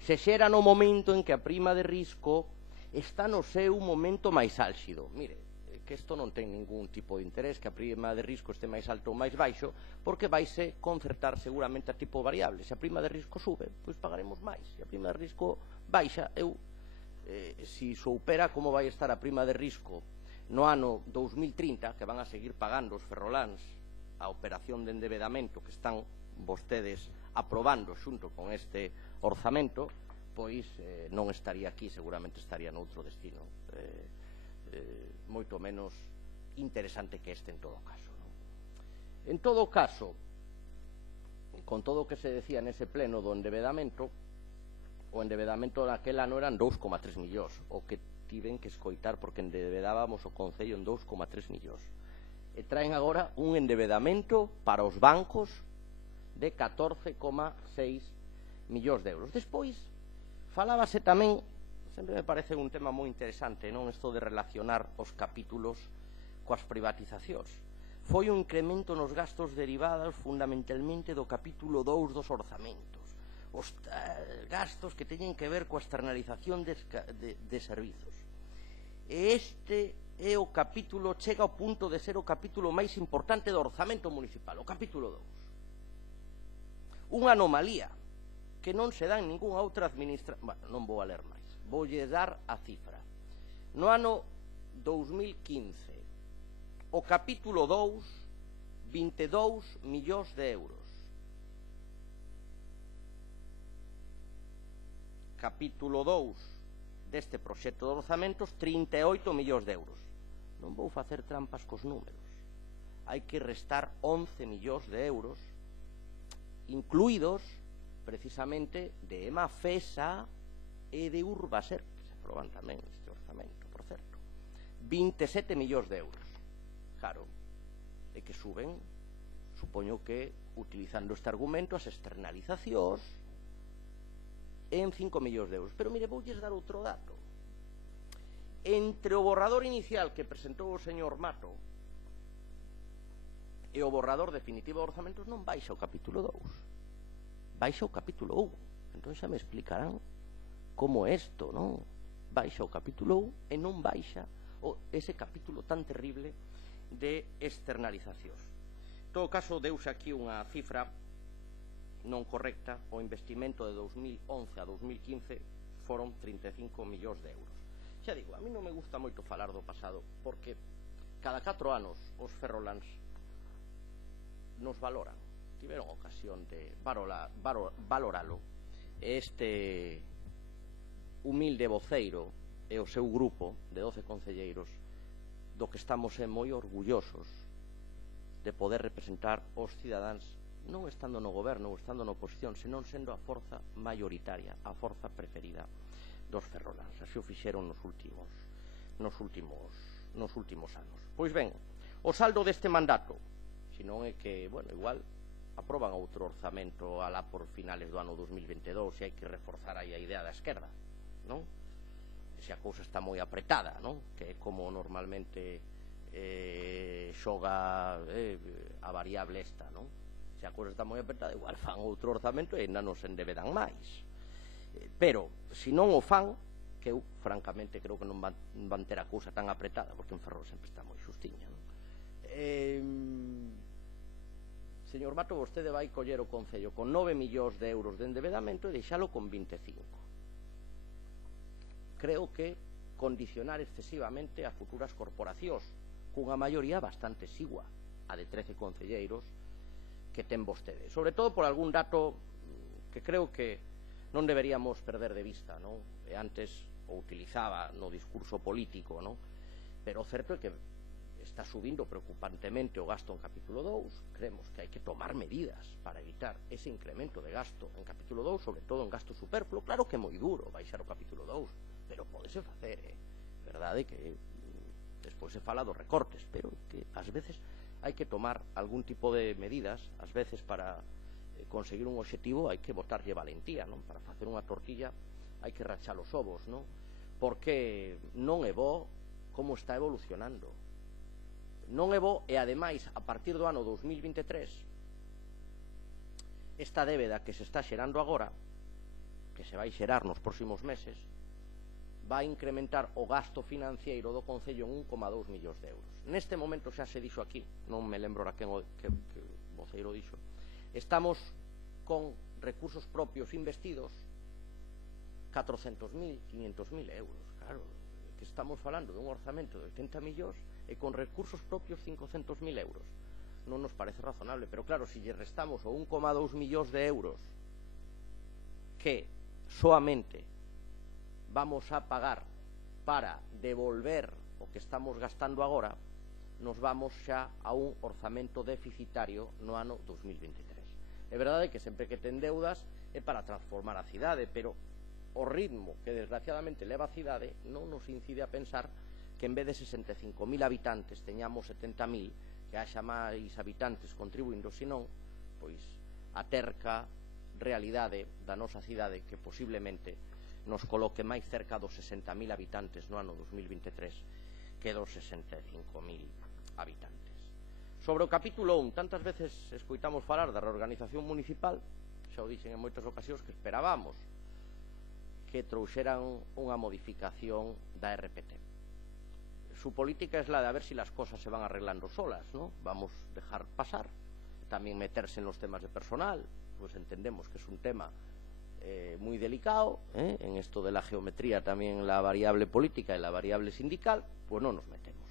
Se xera no momento en que a prima de risco está no seu momento máis álxido. Mire, que isto non ten ningún tipo de interés que a prima de risco este máis alto ou máis baixo, porque vaise concertar seguramente a tipo variable. Se a prima de risco sube, pois pagaremos máis. Se a prima de risco baixa, si soupera como vai estar a prima de risco no ano 2030, que van a seguir pagando os ferroláns a operación de endebedamento que están vostedes aprobando xunto con este orzamento, pois non estaría aquí, seguramente estaría noutro destino moito menos interesante que este en todo caso, non? En todo caso, con todo o que se decía nese pleno do endebedamento, o endebedamento daquel ano eran 2,3 millóns, o que tiven que escoitar porque endebedábamos o Concello en 2,3 millóns. E traen agora un endebedamento para os bancos de 14,6 millóns de euros. Despois, falábase tamén, sempre me parece un tema moi interesante, non, isto de relacionar os capítulos coas privatizacións. Foi un incremento nos gastos derivados fundamentalmente do capítulo 2 dos orzamentos. Os gastos que teñen que ver coa externalización de servizos. E este é o capítulo, chega ao punto de ser o capítulo máis importante do orzamento municipal, o capítulo 2. Unha anomalía que non se dá en ningunha outra administración. Bueno, non vou a ler máis, voulle dar a cifra. No ano 2015, o capítulo 2, 22 millóns de euros. Capítulo 2 deste proxecto de orzamentos, 38 millóns de euros. Non vou facer trampas cos números. Hai que restar 11 millóns de euros, incluídos precisamente de EMA, FESA e de Urbaser, que se aproban tamén este orzamento, por certo. 27 millóns de euros. Claro, e que suben, supoño que, utilizando este argumento, as externalizacións en 5 millóns de euros. Pero, mire, voulles dar outro dato. Entre o borrador inicial que presentou o señor Mato e o borrador definitivo de orzamentos non baixa o capítulo 2. Baixa o capítulo 1. Entón xa me explicarán como isto, non? Baixa o capítulo 1 e non baixa ese capítulo tan terrible de externalizacións. En todo caso, deuse aquí unha cifra non correcta. O investimento de 2011 a 2015 foron 35 millóns de euros. Xa digo, a mí non me gusta moito falar do pasado, porque cada 4 anos os ferroláns nos valoran. Tiveron ocasión de valoralo. Este humilde voceiro e o seu grupo de 12 concelleiros do que estamos moi orgullosos de poder representar os cidadáns, non estando no goberno ou estando na oposición, senón sendo a forza maioritaria, a forza preferida dos ferroláns. Así o fixeron nos últimos anos. Pois ben, o saldo deste mandato, senón é que, bueno, igual aproban outro orzamento alá por finales do ano 2022 e hai que reforzar aí a idea da esquerda, non? Se a cousa está moi apretada, non? Que é como normalmente xoga a variable esta, non? Se a cousa está moi apretada, igual fan outro orzamento e ainda non se endebedan máis. Pero, se non o fan, que eu, francamente, creo que non van ter a cousa tan apretada, porque en Ferrol sempre está moi xustiña, non? Señor Mato, vostede vai coller o Concello con 9 millóns de euros de endebedamento e deixalo con 25. Creo que condicionar excesivamente a futuras corporacións cunha maioría bastante exigua, a de 13 concelleiros que ten vostede. Sobre todo por algún dato que creo que non deberíamos perder de vista, non? E antes o utilizaba no discurso político, non? Pero o certo é que está subindo preocupantemente o gasto en capítulo 2. Creemos que hai que tomar medidas para evitar ese incremento de gasto en capítulo 2, sobre todo en gasto superfluo. Claro que é moi duro baixar o capítulo 2, pero pódese facer, verdade que despois se fala dos recortes, pero que ás veces hai que tomar algún tipo de medidas, ás veces para conseguir un obxectivo hai que botarlle valentía, non? Para facer unha tortilla hai que rachar os ovos, non? Porque non é bo como está evolucionando. Non é bo, e ademais, a partir do ano 2023, esta débeda que se está xerando agora, que se vai xerar nos próximos meses, vai incrementar o gasto financiero do Concello en 1,2 millóns de euros. Neste momento xa se dixo aquí, non me lembro a quen que voceiro dixo, estamos con recursos propios investidos 400.000, 500.000 euros. Claro, que estamos falando dun orzamento de 80 millóns e con recursos propios 500.000 euros. Non nos parece razonable, pero claro, se lle restamos o 1,2 millóns de euros que soamente vamos a pagar para devolver o que estamos gastando agora, nos vamos xa a un orzamento deficitario no ano 2023. É verdade que sempre que ten deudas é para transformar a cidade, pero o ritmo que desgraciadamente leva a cidade non nos incide a pensar que en vez de 65.000 habitantes teñamos 70.000, que haxa máis habitantes contribuindo, senón, pois, a terca realidade da nosa cidade que posiblemente nos coloque máis cerca dos 60.000 habitantes no ano 2023 que dos 65.000 habitantes. Sobre o capítulo 1, tantas veces escoitamos falar da reorganización municipal, xa o dixen en moitas ocasións que esperábamos que trouxeran unha modificación da RPT. Su política es la de a ver si las cosas se van arreglando solas, ¿no? Vamos a dejar pasar, también meterse en los temas de personal, pues entendemos que es un tema muy delicado, en esto de la geometría también la variable política y la variable sindical, pues no nos metemos.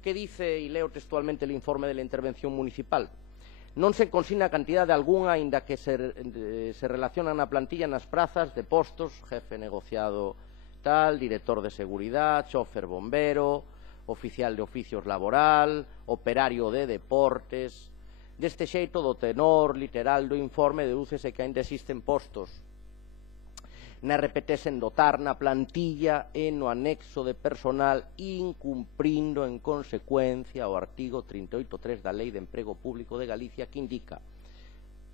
¿Qué dice, y leo textualmente el informe de la intervención municipal? Non se consigna cantidade algunha, aínda que se relacionan na plantilla nas prazas de postos, jefe negociado tal, director de seguridade, chofer bombero, oficial de oficios laboral, operario de deportes. Deste xeito, do tenor literal do informe, dedúcese que aínda existen postos na RPT sen dotar na plantilla e no anexo de personal, incumprindo en consecuencia o artigo 38.3 da Lei de Emprego Público de Galicia, que indica,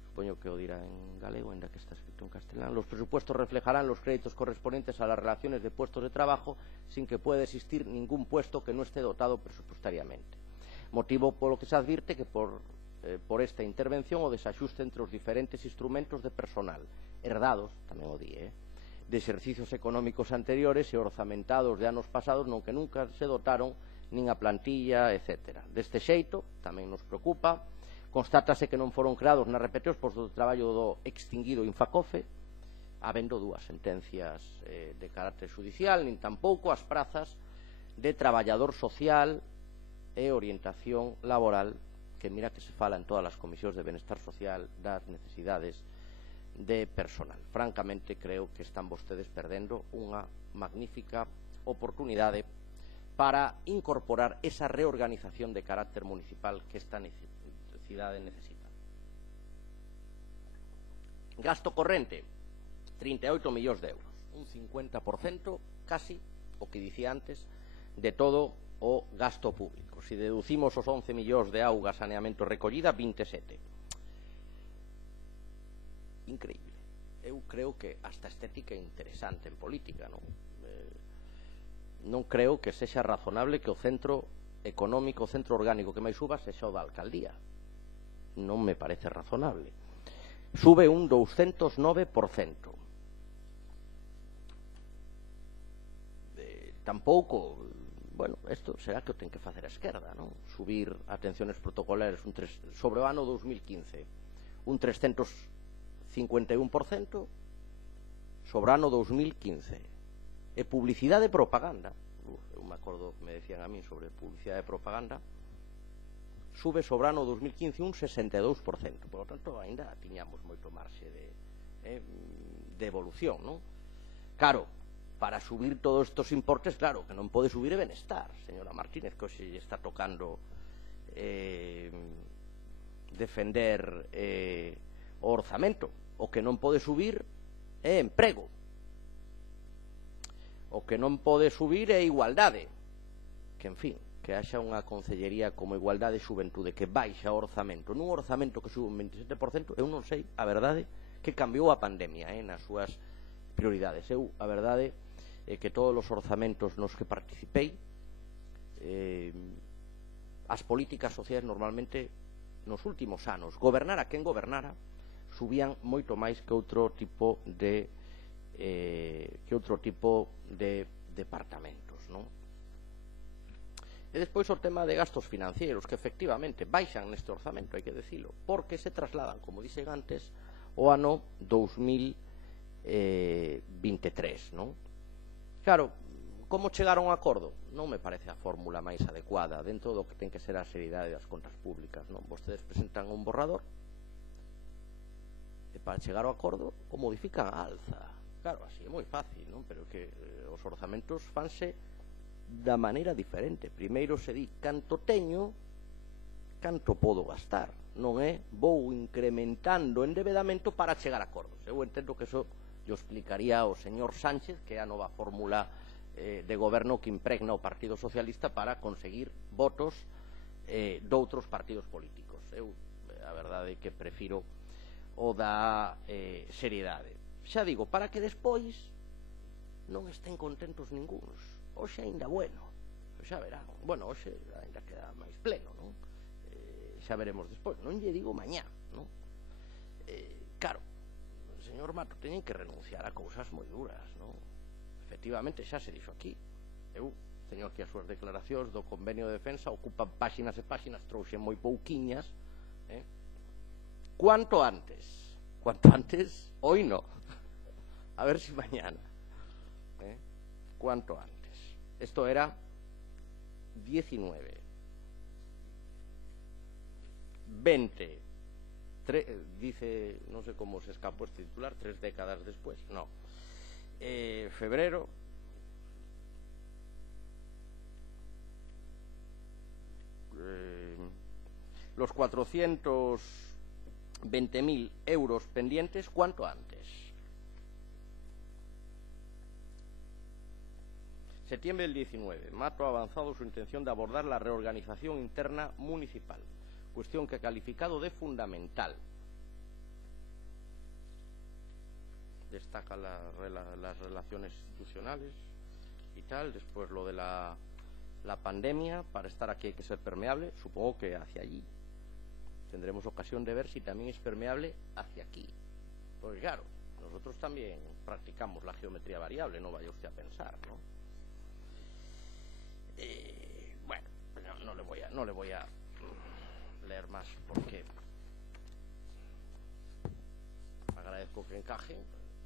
supoño que o dirá en galego, ainda que está escrito en castelán, los presupuestos reflejarán los créditos correspondientes a las relaciones de puestos de trabajo sin que pueda existir ningún puesto que no esté dotado presupuestariamente. Motivo polo que se advirte que por esta intervención o desaxuste entre os diferentes instrumentos de personal herdados, tamén o di, de exercicios económicos anteriores e orzamentados de anos pasados non que nunca se dotaron nin a plantilla, etc. Deste xeito, tamén nos preocupa, constátase que non foron creados na RPT os postos de traballo do extinguido Infacofe, habendo dúas sentencias de carácter judicial, nin tampouco as prazas de traballador social e orientación laboral, que mira que se fala en todas as comisións de benestar social das necesidades de personal. Francamente, creo que están vostedes perdendo unha magnífica oportunidade para incorporar esa reorganización de carácter municipal que esta cidade necesita. Gasto corrente, 38 millóns de euros, un 50%, casi, o que dicía antes, de todo o gasto público. Se deducimos os 11 millóns de auga, saneamento e recollida, 27. Increíble. Eu creo que hasta estética é interesante en política, non? Non creo que sexa razonable que o centro económico, o centro orgánico que máis suba sexa o da alcaldía. Non me parece razonable. Sube un 209%. Tampouco, bueno, isto será que o ten que facer a esquerda, non? Subir atenciones protocolares sobre o ano 2015 un 351% sobre o ano 2015. E publicidade e propaganda, eu me acordo que me decían a mí sobre publicidade e propaganda, sube sobre o ano 2015 un 62%. Por lo tanto, ainda tiñamos moito marxe de evolución, non? Claro, para subir todos estos importes, claro, que non pode subir é benestar, señora Martínez, que hoxe lle está tocando defender o orzamento. O que non pode subir é emprego. O que non pode subir é igualdade. Que, en fin, que haxa unha concellería como Igualdade e Xuventude que baixa o orzamento nun orzamento que sube un 27%, eu non sei, a verdade, que cambiou a pandemia nas súas prioridades. Eu, a verdade, é que todos os orzamentos nos que participei, as políticas sociais normalmente nos últimos anos, gobernara quen gobernara, subían moito máis que outro tipo de departamentos, non? E despois o tema de gastos financieros, que efectivamente baixan neste orzamento, hai que dicilo, porque se trasladan, como dixen antes, o ano 2023, non? Claro, como chegar a un acordo? Non me parece a fórmula máis adecuada dentro do que ten que ser a seriedade das contas públicas, non? Vostedes presentan un borrador e para chegar ao acordo o modifican a alza. Claro, así é moi fácil, non? Pero que os orzamentos fanse da maneira diferente. Primeiro se di canto teño, canto podo gastar, non é vou incrementando endebedamento para chegar a acordos. Eu entendo que eso yo explicaría ao señor Sánchez, que é a nova fórmula de goberno que impregna o Partido Socialista para conseguir votos doutros partidos políticos. Eu, a verdade, que prefiro o da seriedade. Xa digo, para que despois non estén contentos ninguns. Hoxe ainda bueno, xa verán. Bueno, hoxe ainda queda máis pleno, non? Xa veremos despois. Non lle digo mañá, non? Claro, o señor Mato teñen que renunciar a cousas moi duras, non? Efectivamente, xa se dixo aquí. Eu teño aquí as súas declaracións do convenio de defensa, ocupan páxinas e páxinas, trouxen moi pouquiñas. Cuanto antes, hoy no. A ver si mañana. Cuanto antes. Esto era 19, 20, dice, no sé cómo se escapó este titular, 3 décadas después, no. Febrero, los 420.000 euros pendientes, ¿cuánto antes? Septiembre del 19. Mato ha avanzado su intención de abordar la reorganización interna municipal, cuestión que ha calificado de fundamental. Destaca las relaciones institucionales y tal, después lo de la pandemia. Para estar aquí hay que ser permeable, supongo que hacia allí. Tendremos ocasión de ver si también es permeable hacia aquí. Porque claro, nosotros también practicamos la geometría variable, no vaya usted a pensar, ¿no? Bueno, no le voy a leer más porque agradezco que encajen,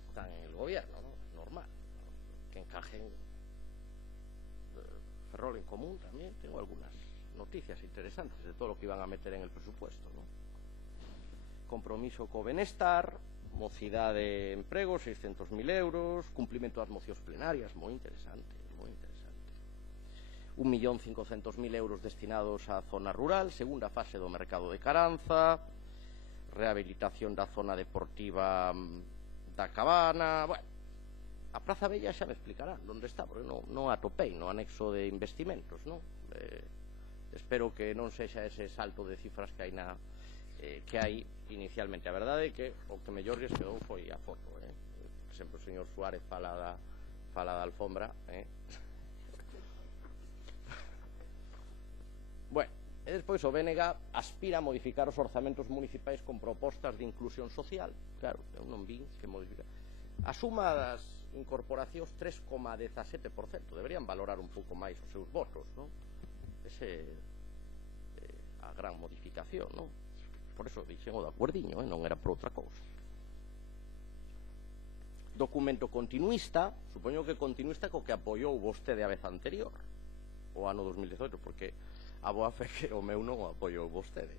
están en el gobierno, ¿no? Es normal, ¿no? Que encajen. Ferrol en Común también, tengo algunas noticias interesantes de todo lo que iban a meter en el presupuesto, ¿no? Compromiso co Benestar, mocidade de emprego, 600.000 euros, cumplimento das mocións plenarias, moi interesante, moi interesante. 1.500.000 euros destinados á zona rural, segunda fase do mercado de Caranza, rehabilitación da zona deportiva da Cabana. Bueno, a Praza Bella xa me explicarán onde está, porque non atopei no anexo de investimentos, non? Espero que non sexa ese salto de cifras que hai que hai inicialmente. A verdade é que o que mellor lles quedou foi a foto, Por exemplo, o señor Suárez fala da alfombra, Bueno, e despois o BNG aspira a modificar os orzamentos municipais con propostas de inclusión social. Claro, eu non vi que modificar. A suma das incorporacións 3,17%. Deberían valorar un pouco máis os seus votos, non? Ese a gran modificación, non? Por eso dixen o de acuerdiño, non era por outra cousa. Documento continuista, supoño que continuista co que apoiou vostede a vez anterior, o ano 2018, porque a boa fe que o meu non o apoiou vostede.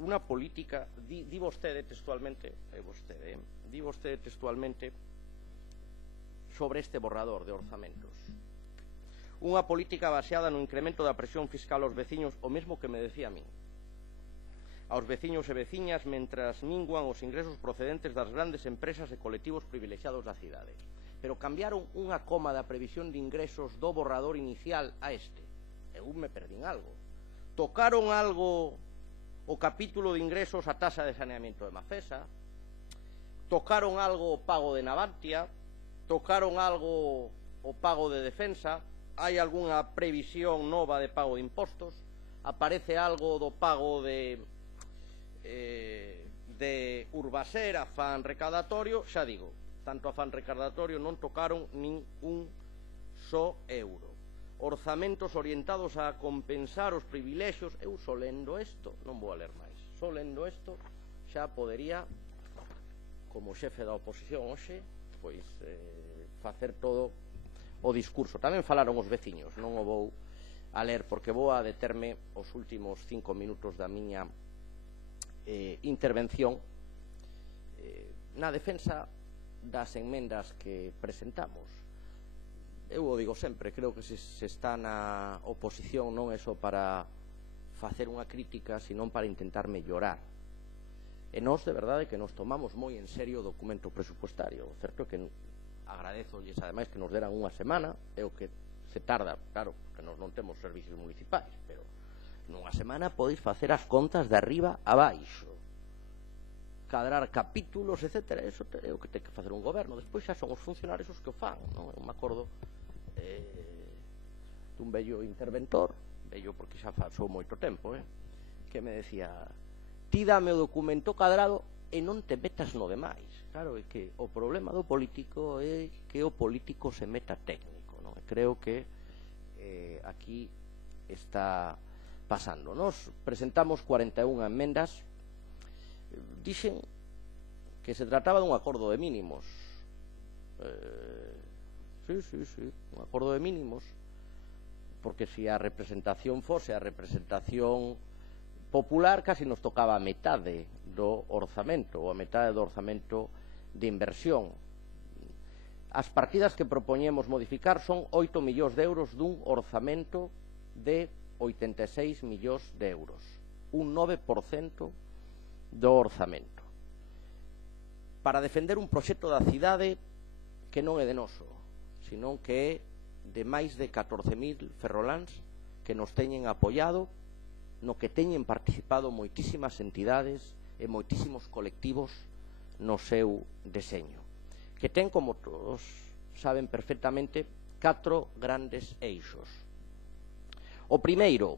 Unha política, di vostede textualmente, di vostede textualmente sobre este borrador de orzamentos. Unha política baseada no incremento da presión fiscal aos veciños, o mesmo que me decía a min. Aos veciños e veciñas mentras minguan os ingresos procedentes das grandes empresas e colectivos privilexiados da cidade. pero cambiaron unha coma da previsión de ingresos do borrador inicial a este. Eu me perdín algo. Tocaron algo o capítulo de ingresos a tasa de saneamiento de Mafesa, tocaron algo o pago de Navantia, tocaron algo o pago de Defensa, hai algunha previsión nova de pago de impostos, aparece algo do pago de Urbaser, afán recaudatorio, xa digo, tanto afán recaudatorio non tocaron nin un só euro. Orzamentos orientados a compensar os privilexios. Eu só lendo isto, non vou a ler máis, só lendo isto xa podería, como xefe da oposición hoxe, pois facer todo o discurso. Tamén falaron os veciños, non o vou a ler porque vou a determe os últimos 5 minutos da miña intervención na defensa das enmendas que presentamos. Eu o digo sempre, creo que se está na oposición non é só para facer unha crítica, senón para intentar mellorar. E nós, de verdade, que nos tomamos moi en serio o documento presupuestario. O certo é que agradezolles, ademais, que nos deran unha semana, é o que se tarda, claro, que nós non temos servicios municipais, pero nunha semana podeis facer as contas de arriba a baixo, cadrar capítulos, etc. Eso é o que ten que facer un goberno. Despois xa son os funcionarios os que o fan, non? Eu me acordo dun vello interventor, vello porque xa pasou moito tempo, que me decía: ti dame o documento cadrado e non te metas no demais. Claro, é que o problema do político é que o político se meta técnico, non? E creo que aquí está pasando. Nos presentamos 41 enmendas. Dixen que se trataba dun acordo de mínimos. Sí, un acordo de mínimos, porque se a representación fose a representación popular, casi nos tocaba a metade do orzamento, ou a metade do orzamento de inversión. As partidas que propoñemos modificar son 8 millóns de euros dun orzamento de 86 millóns de euros, un 9% do orzamento, para defender un proxecto da cidade que non é de noso, senón que é de máis de 14.000 ferroláns que nos teñen apoiado, no que teñen participado moitísimas entidades e moitísimos colectivos no seu deseño, que ten, como todos saben perfectamente, 4 grandes eixos. O primeiro,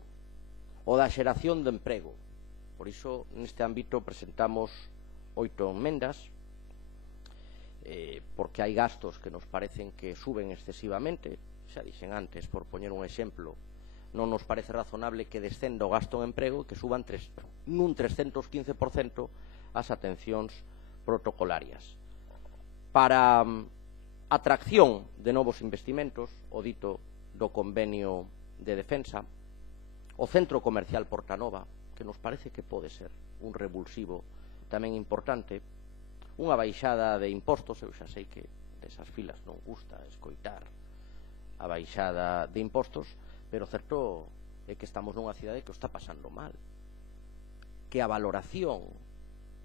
o da xeración de emprego. Por iso, neste ámbito, presentamos 8 enmendas, porque hai gastos que nos parecen que suben excesivamente. Xa dixen antes, por poñer un exemplo, non nos parece razonable que descenda o gasto en emprego e que suban nun 315% as atencións protocolarias. Para atracción de novos investimentos, o dito do convenio de defensa, o centro comercial Portanova, que nos parece que pode ser un revulsivo tamén importante, unha baixada de impostos. Eu xa sei que desas filas non gusta escoitar a baixada de impostos, pero certo é que estamos nunha cidade que o está pasando mal, que a valoración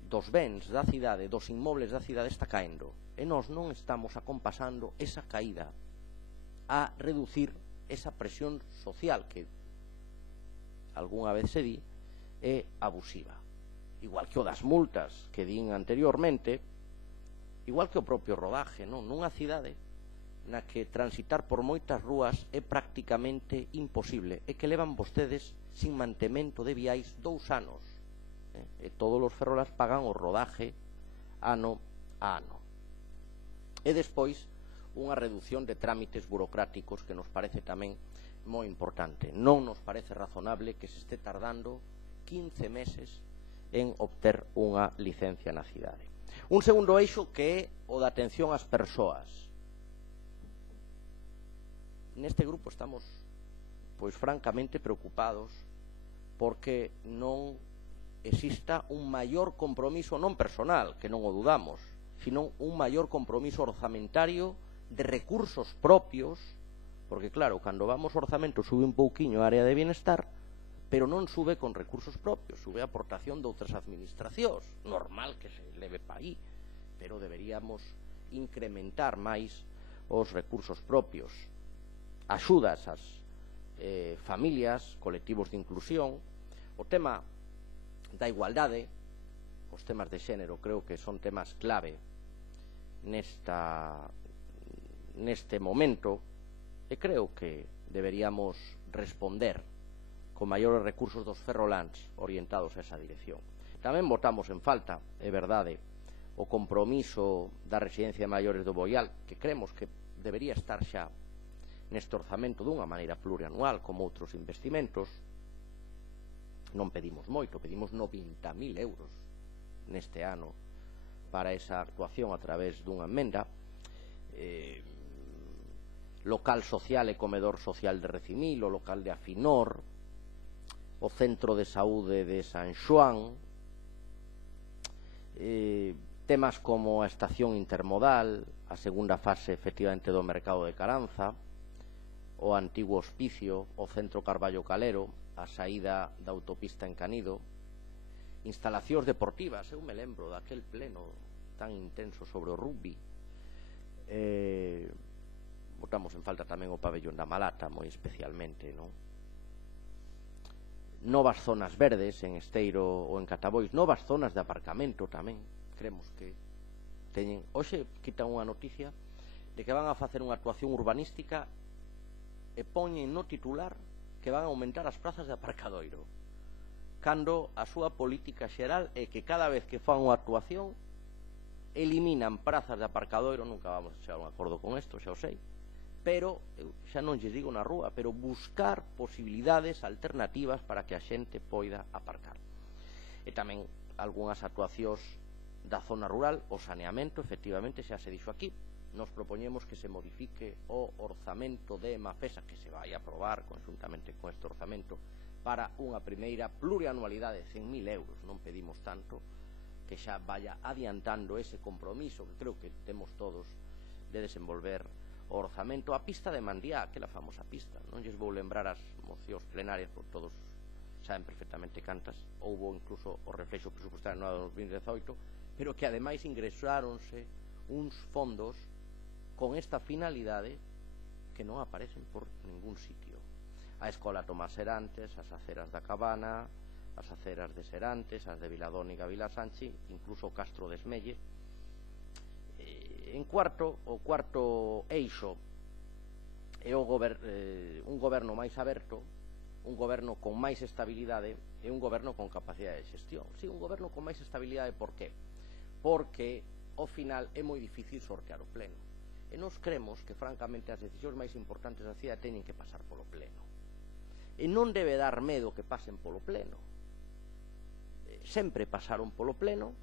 dos bens da cidade, dos inmobles da cidade está caendo, e nós non estamos acompasando esa caída a reducir esa presión social que algunha vez se di é abusiva, igual que o das multas que din anteriormente, igual que o propio rodaje, non? Nunha cidade na que transitar por moitas rúas é prácticamente imposible, e que levan vostedes sin mantemento de viais 2 anos, e todos os ferrolas pagan o rodaje ano a ano. E despois unha reducción de trámites burocráticos que nos parece tamén moi importante. Non nos parece razonable que se este tardando 15 meses en obter unha licencia na cidade. Un segundo eixo que é o da atención ás persoas. Neste grupo estamos, pois, francamente preocupados porque non exista un maior compromiso, non personal, que non o dudamos, sino un maior compromiso orzamentario de recursos propios, porque, claro, cando vamos ao orzamento sube un pouquiño a área de bienestar, pero non sube con recursos propios, sube a aportación de outras administracións. Normal que se leve pa aí, pero deberíamos incrementar máis os recursos propios, axudas ás familias, colectivos de inclusión, o tema da igualdade, os temas de xénero creo que son temas clave neste momento, e creo que deberíamos responder con maiores recursos dos ferroláns orientados a esa dirección. Tamén votamos en falta, é verdade, o compromiso da residencia de maiores do Boial, que creemos que debería estar xa neste orzamento dunha maneira plurianual, como outros investimentos. Non pedimos moito, pedimos 90.000 euros neste ano para esa actuación a través dunha emenda. Local social e comedor social de Recimil, o local de Afinor, o centro de saúde de San Xoán, temas como a estación intermodal, a segunda fase efectivamente do mercado de Caranza, o antigo hospicio, o centro Carballo Calero, a saída da autopista en Canido, instalacións deportivas. Eu me lembro daquel pleno tan intenso sobre o rugby. Botamos en falta tamén o pabellón da Malata, moi especialmente, non? Novas zonas verdes en Esteiro ou en Catabois, novas zonas de aparcamento tamén, creemos que teñen. Hoxe quitan unha noticia de que van a facer unha actuación urbanística e poñen no titular que van a aumentar as prazas de aparcadoiro, cando a súa política xeral é que cada vez que fan unha actuación eliminan prazas de aparcadoiro. Nunca vamos a chegar a un acordo con isto, xa o sei, pero xa non lles digo na rúa, pero buscar posibilidades alternativas para que a xente poida aparcar. E tamén algunhas actuacións da zona rural, o saneamento, efectivamente, xa se dixo aquí. Nos propoñemos que se modifique o orzamento de Mafesa, que se vai a aprobar conjuntamente con este orzamento, para unha primeira plurianualidade de 100.000 euros. Non pedimos tanto, que xa vaya adiantando ese compromiso que creo que temos todos de desenvolver o orzamento. A pista de Mandiá, aquela famosa pista, non lles vou lembrar as mocións plenarias, por todos saben perfectamente cantas. Houbo incluso o reflexo presupuestario no 2018, pero que ademais ingresáronse uns fondos con esta finalidade que non aparecen por ningún sitio. A Escola Tomás Serantes, as aceras da Cabana, as aceras de Serantes, as de Viladóniga, Vila Sanchi, incluso o Castro de Esmelle. En cuarto, o cuarto eixo é un goberno máis aberto, un goberno con máis estabilidade e un goberno con capacidade de xestión. Si, un goberno con máis estabilidade, por qué? Porque ao final é moi difícil sortear o pleno. E nos cremos que, francamente, as decisións máis importantes da cidade teñen que pasar polo pleno. E non debe dar medo que pasen polo pleno. Sempre pasaron polo pleno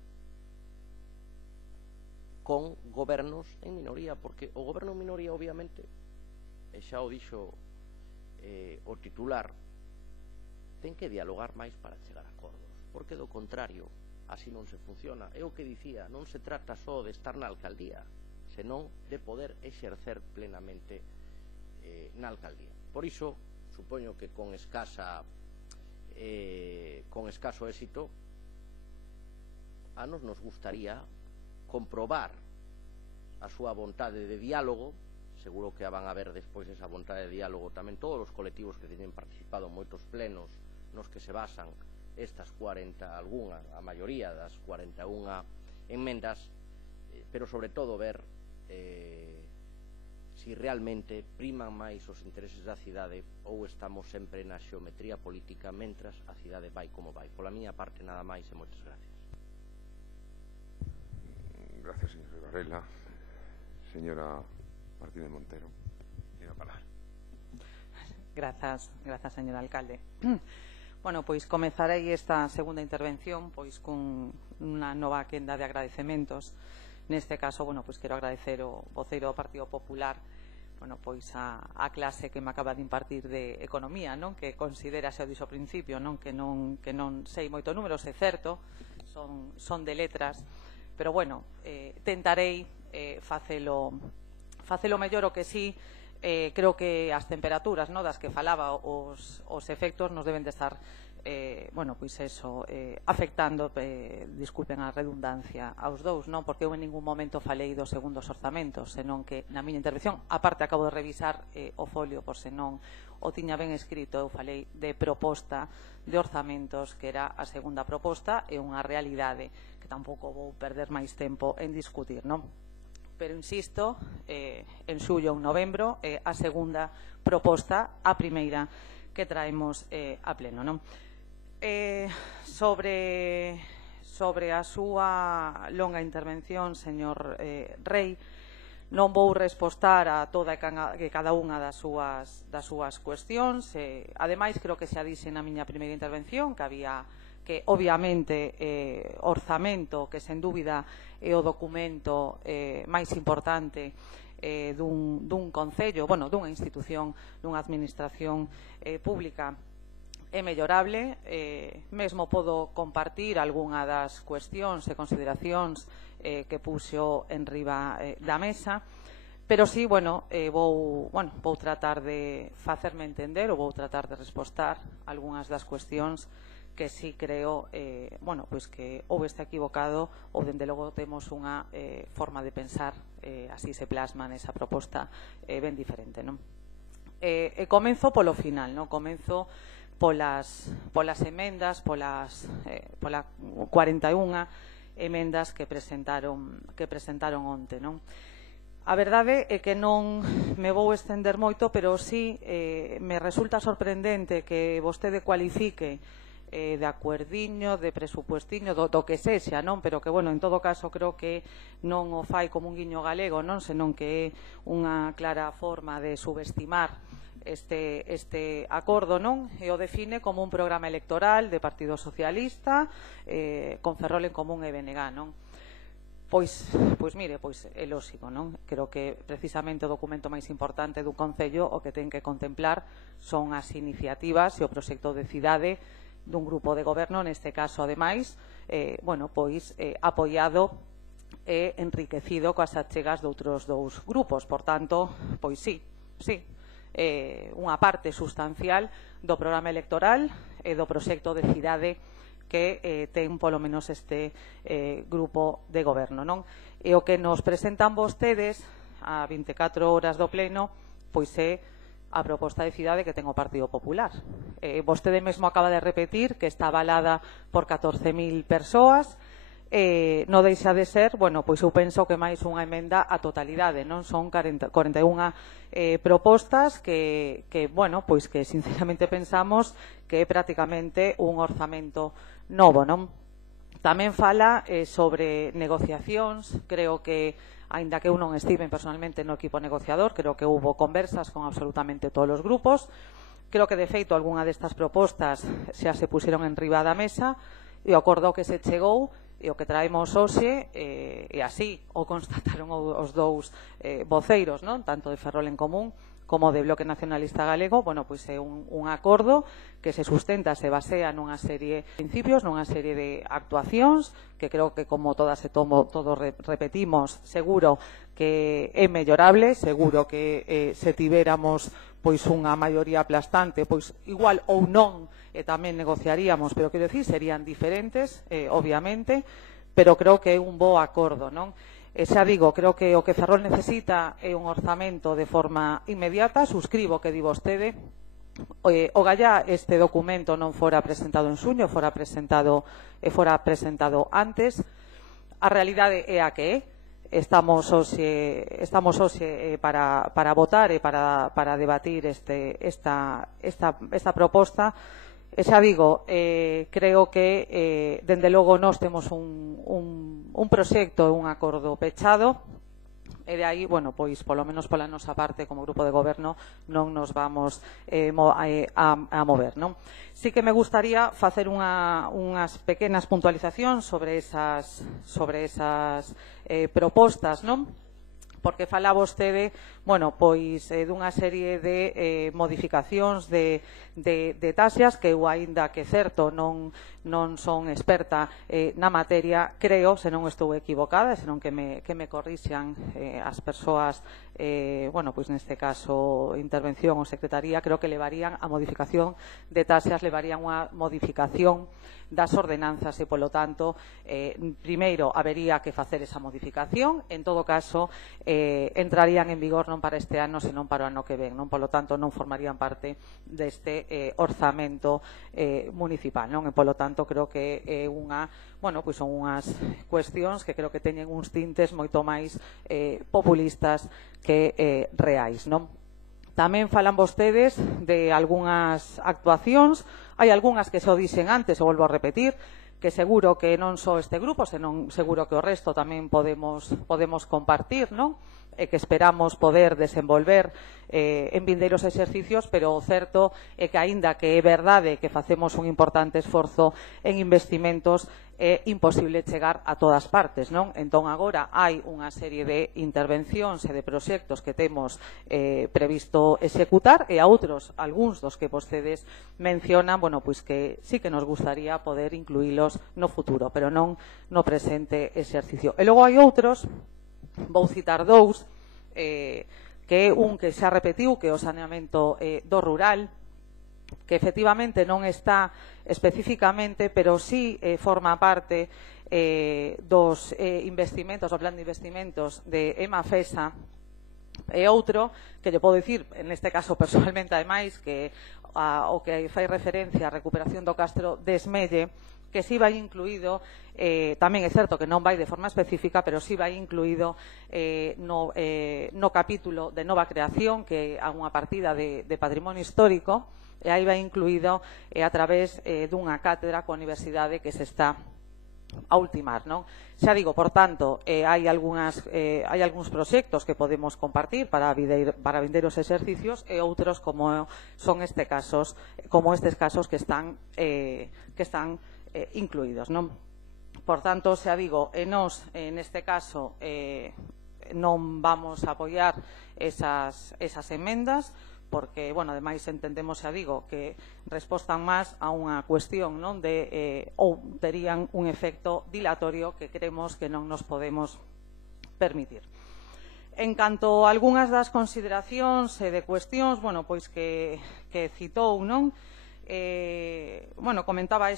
con gobernos en minoría, porque o goberno en minoría, obviamente, e xa o dixo o titular, ten que dialogar máis para chegar a acordos, porque do contrario así non se funciona. É o que dicía, non se trata só de estar na alcaldía, senón de poder exercer plenamente na alcaldía. Por iso, supoño que con escaso éxito, a nos gustaría comprobar a súa vontade de diálogo. Seguro que a van a ver despois esa vontade de diálogo tamén todos os colectivos que teñen participado en moitos plenos nos que se basan estas 40, a maioría das 41 enmendas, pero sobre todo ver si realmente priman máis os intereses da cidade ou estamos sempre na xeometría política mentras a cidade vai como vai. Pola miña parte nada máis e moitas gracias. Gracias, señor Varela. Señora Martínez Montero, tiene a falar. Grazas, señor alcalde. Bueno, pois comezarei esta segunda intervención pois cun unha nova quenda de agradecementos. Neste caso, bueno, pois quero agradecer ao voceiro do Partido Popular, bueno, pois a clase que me acaba de impartir de economía, non? Que considera, xa o dixo ao principio, non? Que non sei moito números, é certo, son de letras, pero bueno, tentarei facelo mellor. O que sí, creo que as temperaturas, no, das que falaba, os efectos nos deben de estar bueno, pois eso, afectando, disculpen a redundancia, aos dous, non? Porque eu en ningún momento falei dos segundos orzamentos, senón que na miña intervención, aparte acabo de revisar o folio por se non o tiña ben escrito, eu falei de proposta de orzamentos, que era a segunda proposta, e unha realidade que tampouco vou perder máis tempo en discutir, non? Pero insisto, en xullo ou novembro, a segunda proposta, a primeira que traemos a pleno, non? Sobre a súa longa intervención, señor Rei, non vou respostar a toda e cada unha das súas cuestións. Ademais, creo que xa dixen na miña primeira intervención que obviamente orzamento, que sen dúbida é o documento máis importante dun concello, bueno, dunha institución, dunha administración pública, é mellorable. Mesmo podo compartir algunha das cuestións e consideracións que puxo en riba da mesa, pero sí, vou tratar de facerme entender ou vou tratar de respostar algunhas das cuestións que sí creo pois que ou está equivocado ou dende logo temos unha forma de pensar, así se plasma nesa proposta ben diferente, non? E comenzo polo final, non? Comenzo polas emendas, pola 41 emendas que presentaron onte, non? A verdade é que non me vou estender moito, pero sí me resulta sorprendente que vostede cualifique de acuerdiño, de presupuestiño, do que sexa, non? Pero que, bueno, en todo caso creo que non o fai como un guiño galego, non? Senón que é unha clara forma de subestimar este acordo, non? E o define como un programa electoral de Partido Socialista con Ferrol en Común e BNG, non? Pois mire, pois é lógico, non? Creo que precisamente o documento máis importante dun concello o que ten que contemplar son as iniciativas e o proxecto de cidade dun grupo de goberno, neste caso, ademais, apoiado e enriquecido coas achegas de outros dous grupos. Por tanto, pois sí, unha parte sustancial do programa electoral e do proxecto de cidade que ten polo menos este grupo de goberno, non? E o que nos presentan vostedes a 24 horas do pleno, pois é a proposta de cidade que ten o Partido Popular. Vostede mesmo acaba de repetir que está avalada por 14.000 persoas. Non deixa de ser, pois eu penso que máis unha emenda á totalidade, non? Son 41 propostas que sinceramente pensamos que é prácticamente un orzamento novo, non? Tamén fala sobre negociacións. Creo que, aínda que eu non estive personalmente no equipo negociador, creo que hubo conversas con absolutamente todos os grupos. Creo que, de feito, algunha destas propostas xa se puxeron en riba da mesa e o acordo que se chegou e o que traemos hoxe, e así o constataron os dous voceiros, non? Tanto de Ferrol en Común como de Bloque Nacionalista Galego, pois é un acordo que se sustenta, se basea nunha serie de principios, nunha serie de actuacións, que creo que, como todos repetimos, seguro que é mellorable, seguro que se tivéramos pois unha maioría aplastante, pois igual ou non, e tamén negociaríamos, pero quero dicir, serían diferentes, obviamente, pero creo que é un bo acordo, non? Xa digo, creo que o que Ferrol necesita é un orzamento de forma inmediata. Suscribo que di vostede. O gallá este documento non fora presentado en xuño, fora presentado antes. A realidade é a que é. Estamos hoxe para votar e para debatir esta proposta. E xa digo, creo que dende logo nós temos un proxecto, un acordo pechado, e de aí, pois polo menos pola nosa parte como grupo de goberno non nos vamos a mover, non? Sí que me gustaría facer unhas pequenas puntualizacións sobre esas propostas, non? porque fala vostede, bueno, pois dunha serie de modificacións de taxas que eu, aínda que certo non son experta na materia, creo, se non estou equivocada, senón que me corrixan as persoas, bueno, pois neste caso intervención ou secretaría, creo que levarían a modificación de taxas, levarían unha modificación das ordenanzas e, polo tanto, primeiro habería que facer esa modificación. En todo caso, entrarían en vigor non para este ano, senón para o ano que ven, non? Polo tanto, non formarían parte deste orzamento municipal, non? E, polo tanto, creo que é unha, bueno, pois son unhas cuestións que creo que teñen uns tintes moito máis populistas que reais, non? Tamén falan vostedes de algunhas actuacións. Hai algunhas que se o dixen antes, o volvo a repetir, que seguro que non só este grupo, senón seguro que o resto tamén podemos compartir, non? E que esperamos poder desenvolver en vindeiros exercicios, pero o certo é que, aínda que é verdade que facemos un importante esforzo en investimentos, é imposible chegar a todas partes, non? Entón, agora hai unha serie de intervencións e de proxectos que temos previsto executar, e a outros, algúns dos que vostedes mencionan, bueno, pois que sí que nos gustaría poder incluílos no futuro, pero non no presente exercicio. E logo hai outros, vou citar dous, que é un que xa repetiu, que é o saneamento do rural, que efectivamente non está especificamente, pero sí forma parte dos investimentos, do plan de investimentos de EMAFESA. E outro, que lle podo dicir, neste caso personalmente, ademais, que o que fai referencia á recuperación do Castro de Esmelle, que sí vai incluído, tamén é certo que non vai de forma específica, pero sí vai incluído no capítulo de nova creación, que é unha partida de patrimonio histórico, e aí vai incluído a través dunha cátedra coa universidade que se está a ultimar, non? Xa digo, por tanto, hai algúns proxectos que podemos compartir para vindeiros exercicios, e outros como son estes casos que están incluídos, non? Por tanto, xa digo, nós neste caso non vamos a apoiar esas emendas, porque, bueno, ademais entendemos, xa digo, que respostan máis a unha cuestión, non, de ou terían un efecto dilatorio que creemos que non nos podemos permitir. En canto a algunhas das consideracións e de cuestións, bueno, pois que citou, non? Bueno, comentaba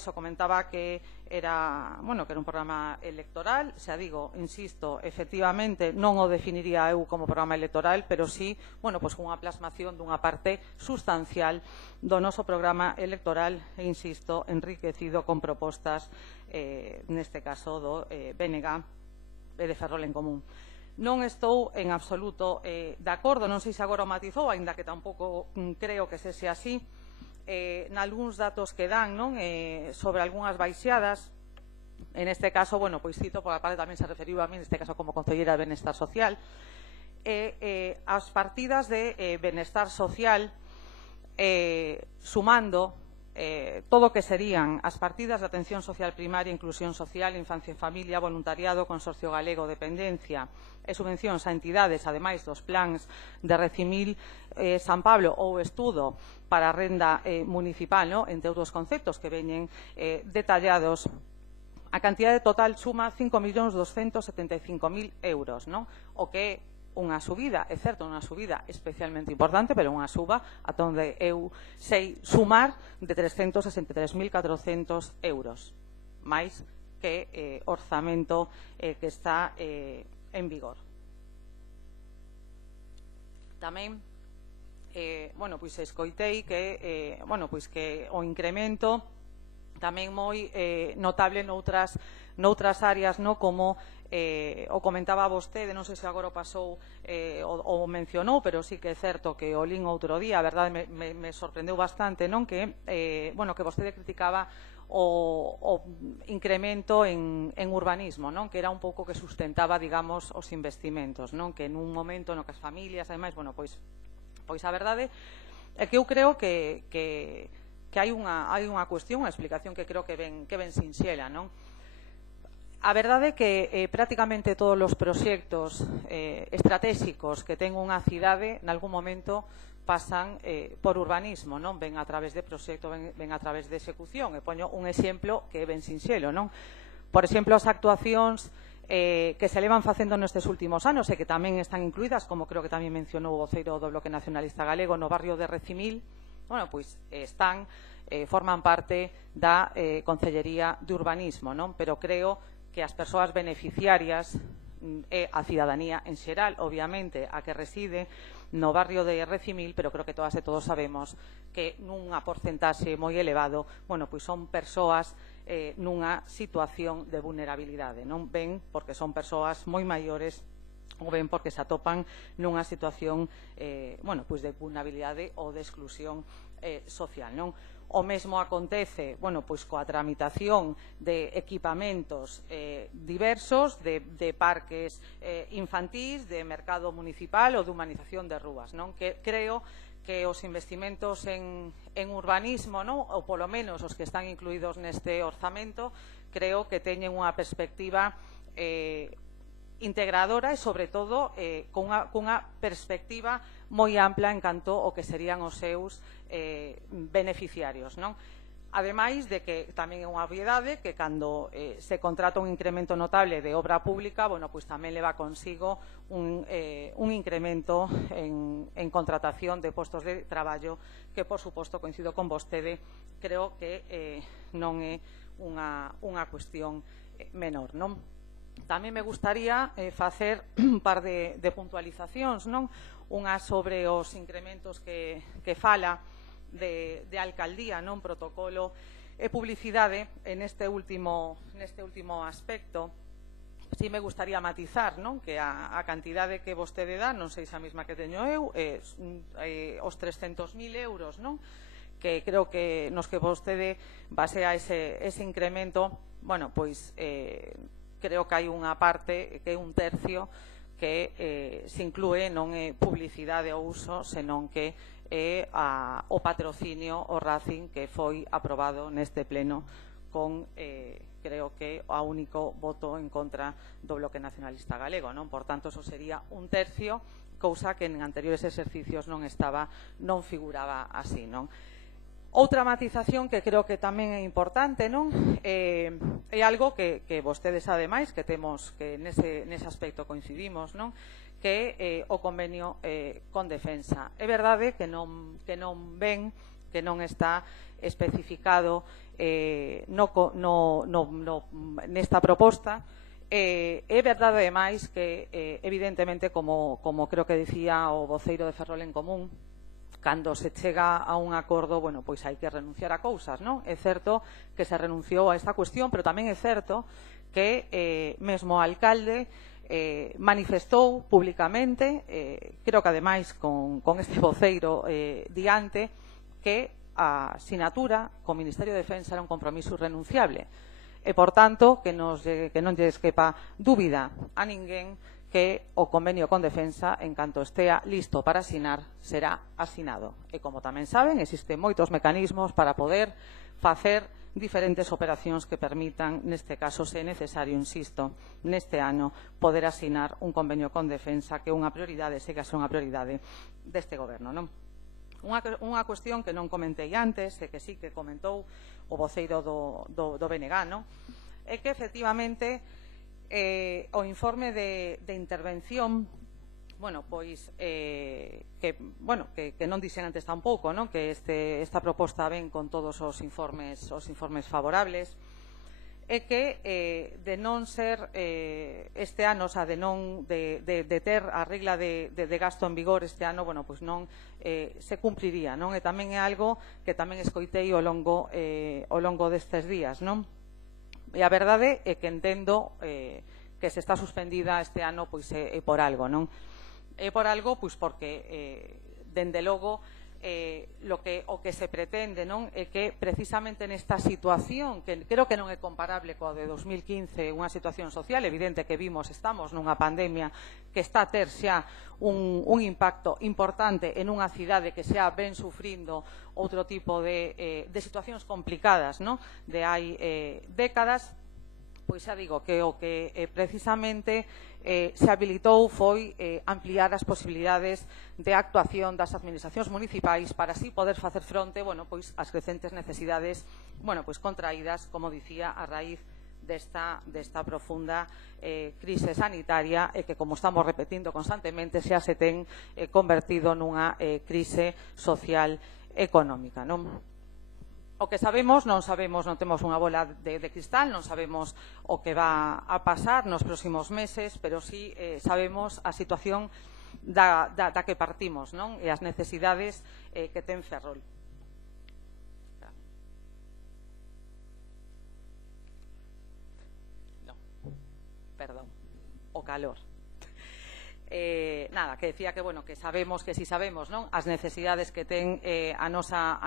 que era un programa electoral. Xa digo, insisto, efectivamente non o definiría eu como programa electoral, pero sí, bueno, pois unha plasmación dunha parte sustancial do noso programa electoral, e insisto, enriquecido con propostas, neste caso do BNG e de Ferrol en Común. Non estou en absoluto de acordo, non sei se agora o matizou, aínda que tampouco creo que sexe así, nalgúns datos que dan, non, sobre algunhas baixadas. En este caso, bueno, pois cito, por a parte tamén se referiu a mí, neste caso como concelleira de Benestar Social, as partidas de Benestar Social, sumando todo o que serían as partidas de atención social primaria, inclusión social, infancia e familia, voluntariado, Consorcio Galego, dependencia e subvencións a entidades, ademais dos plans de Recimil, San Pablo ou estudo para a renda municipal, ¿no?, entre outros conceptos que veñen detallados, a cantidade total suma 5.275.000 euros, ¿no?, o que é unha subida, é certo, unha subida especialmente importante, pero unha suba ata onde eu sei sumar de 363.400 euros, máis que orzamento que está en vigor. Tamén, bueno, pois escoitei que, bueno, pois que o incremento tamén moi notable noutras áreas, no, como o comentaba vostede, non sei se agora o pasou o mencionou, pero sí que é certo que o lin outro día, a verdade me sorprendeu bastante, non, que, bueno, que vostede criticaba o incremento en urbanismo, non, que era un pouco que sustentaba, digamos, os investimentos, non, que nun momento no que as familias, ademais, bueno, pois a verdade é que eu creo que hai unha cuestión, unha explicación que creo que ven sinxela, non? A verdade é que prácticamente todos os proxectos estratégicos que ten unha cidade, nalgún momento, pasan por urbanismo, non? Ven a través de proxecto, ven a través de execución. E poño un exemplo que é ben sinxelo, non? Por exemplo, as actuacións que se levan facendo nestes últimos anos e que tamén están incluídas, como creo que tamén mencionou o voceiro do Bloque Nacionalista Galego, no barrio de Recimil, bueno, pois forman parte da Concellería de Urbanismo, non? Pero creo que as persoas beneficiarias é a cidadanía en xeral, obviamente, a que reside no barrio de Recimil, pero creo que todas e todos sabemos que nunha porcentaxe moi elevado, bueno, pois son persoas nunha situación de vulnerabilidade, non ben porque son persoas moi maiores ou ben porque se atopan nunha situación bueno, pois de vulnerabilidade ou de exclusión social, non? O mesmo acontece, bueno, pois coa tramitación de equipamentos diversos, de parques infantís, de mercado municipal ou de humanización de rúas, non? Que creo que os investimentos en urbanismo, non? Ou polo menos os que están incluídos neste orzamento, creo que teñen unha perspectiva integradora e, sobre todo, cunha perspectiva moi ampla en canto ao que serían os seus beneficiarios, non? Ademais de que tamén é unha obviedade que cando se contrata un incremento notable de obra pública, bueno, pois tamén leva consigo un incremento en contratación de postos de traballo que, por suposto, coincido con vostede, creo que non é unha cuestión menor, non? Tamén me gustaría facer un par de puntualizacións, non? Unha sobre os incrementos que fala de alcaldía, non? Protocolo e publicidade. En este último aspecto, si me gustaría matizar, non? Que a cantidade que vostede dá, non sei se a mesma que teño eu, os 300.000 euros, non? Que creo que nos que vostede basea ese incremento, bueno, pois creo que hai unha parte que é un tercio que se inclúe non é publicidade ou uso, senón que é o patrocinio, o Racing, que foi aprobado neste pleno con, creo que, o único voto en contra do Bloque Nacionalista Galego, non? Por tanto, eso sería un tercio, cousa que en anteriores exercicios non figuraba así, non? Outra matización que creo que tamén é importante, non? É algo que vostedes ademais que temos que nese aspecto coincidimos, non? Que é o convenio con Defensa. É verdade que non ven, que non está especificado nesta proposta. É verdade ademais que evidentemente, como creo que dicía o voceiro de Ferrol en Común, cando se chega a un acordo, bueno, pois hai que renunciar a cousas, non? É certo que se renunciou a esta cuestión, pero tamén é certo que mesmo o alcalde manifestou públicamente, creo que ademais con este voceiro diante, que a sinatura co Ministerio de Defensa era un compromiso irrenunciable. E, por tanto, que non lle esquepa dúbida a ninguén que o convenio con Defensa, en canto estea listo para asinar, será asinado. E, como tamén saben, existen moitos mecanismos para poder facer diferentes operacións que permitan, neste caso, se é necesario, insisto, neste ano, poder asinar un convenio con Defensa, que é unha prioridade, segue a ser unha prioridade deste goberno, non? Unha cuestión que non comentei antes, e que sí que comentou o voceiro do BNG, non? É que, efectivamente, o informe de intervención, bueno, pois que non dixen antes tampouco, non? Que esta proposta ven con todos os informes favorables, é que de non ser este ano, o sea, de ter a regla de gasto en vigor este ano, bueno, pois non se cumpriría, non? E tamén é algo que tamén escoitei ao longo destes días, non? E a verdade é que entendo que se está suspendida este ano, pois é por algo, non? É por algo, pois porque, dende logo, o que se pretende, non? É que precisamente nesta situación, que creo que non é comparable coa de 2015, unha situación social evidente que vimos, estamos nunha pandemia que está a ter xa un impacto importante en unha cidade que xa ven sufrindo outro tipo de situacións complicadas, non? De hai décadas. Pois xa digo que o que precisamente se habilitou foi ampliar as posibilidades de actuación das administracións municipais para así poder facer fronte, bueno, pois ás crecentes necesidades, bueno, pois contraídas, como dicía, a raíz desta profunda crise sanitaria e que, como estamos repetindo constantemente, xa se ten convertido nunha crise social económica, non? O que sabemos, non temos unha bola de cristal, non sabemos o que va a pasar nos próximos meses, pero sí sabemos a situación da que partimos, non? E as necesidades que ten Ferrol. Perdón, o calor. Nada, que decía que, bueno, que sabemos, non? As necesidades que ten a nosa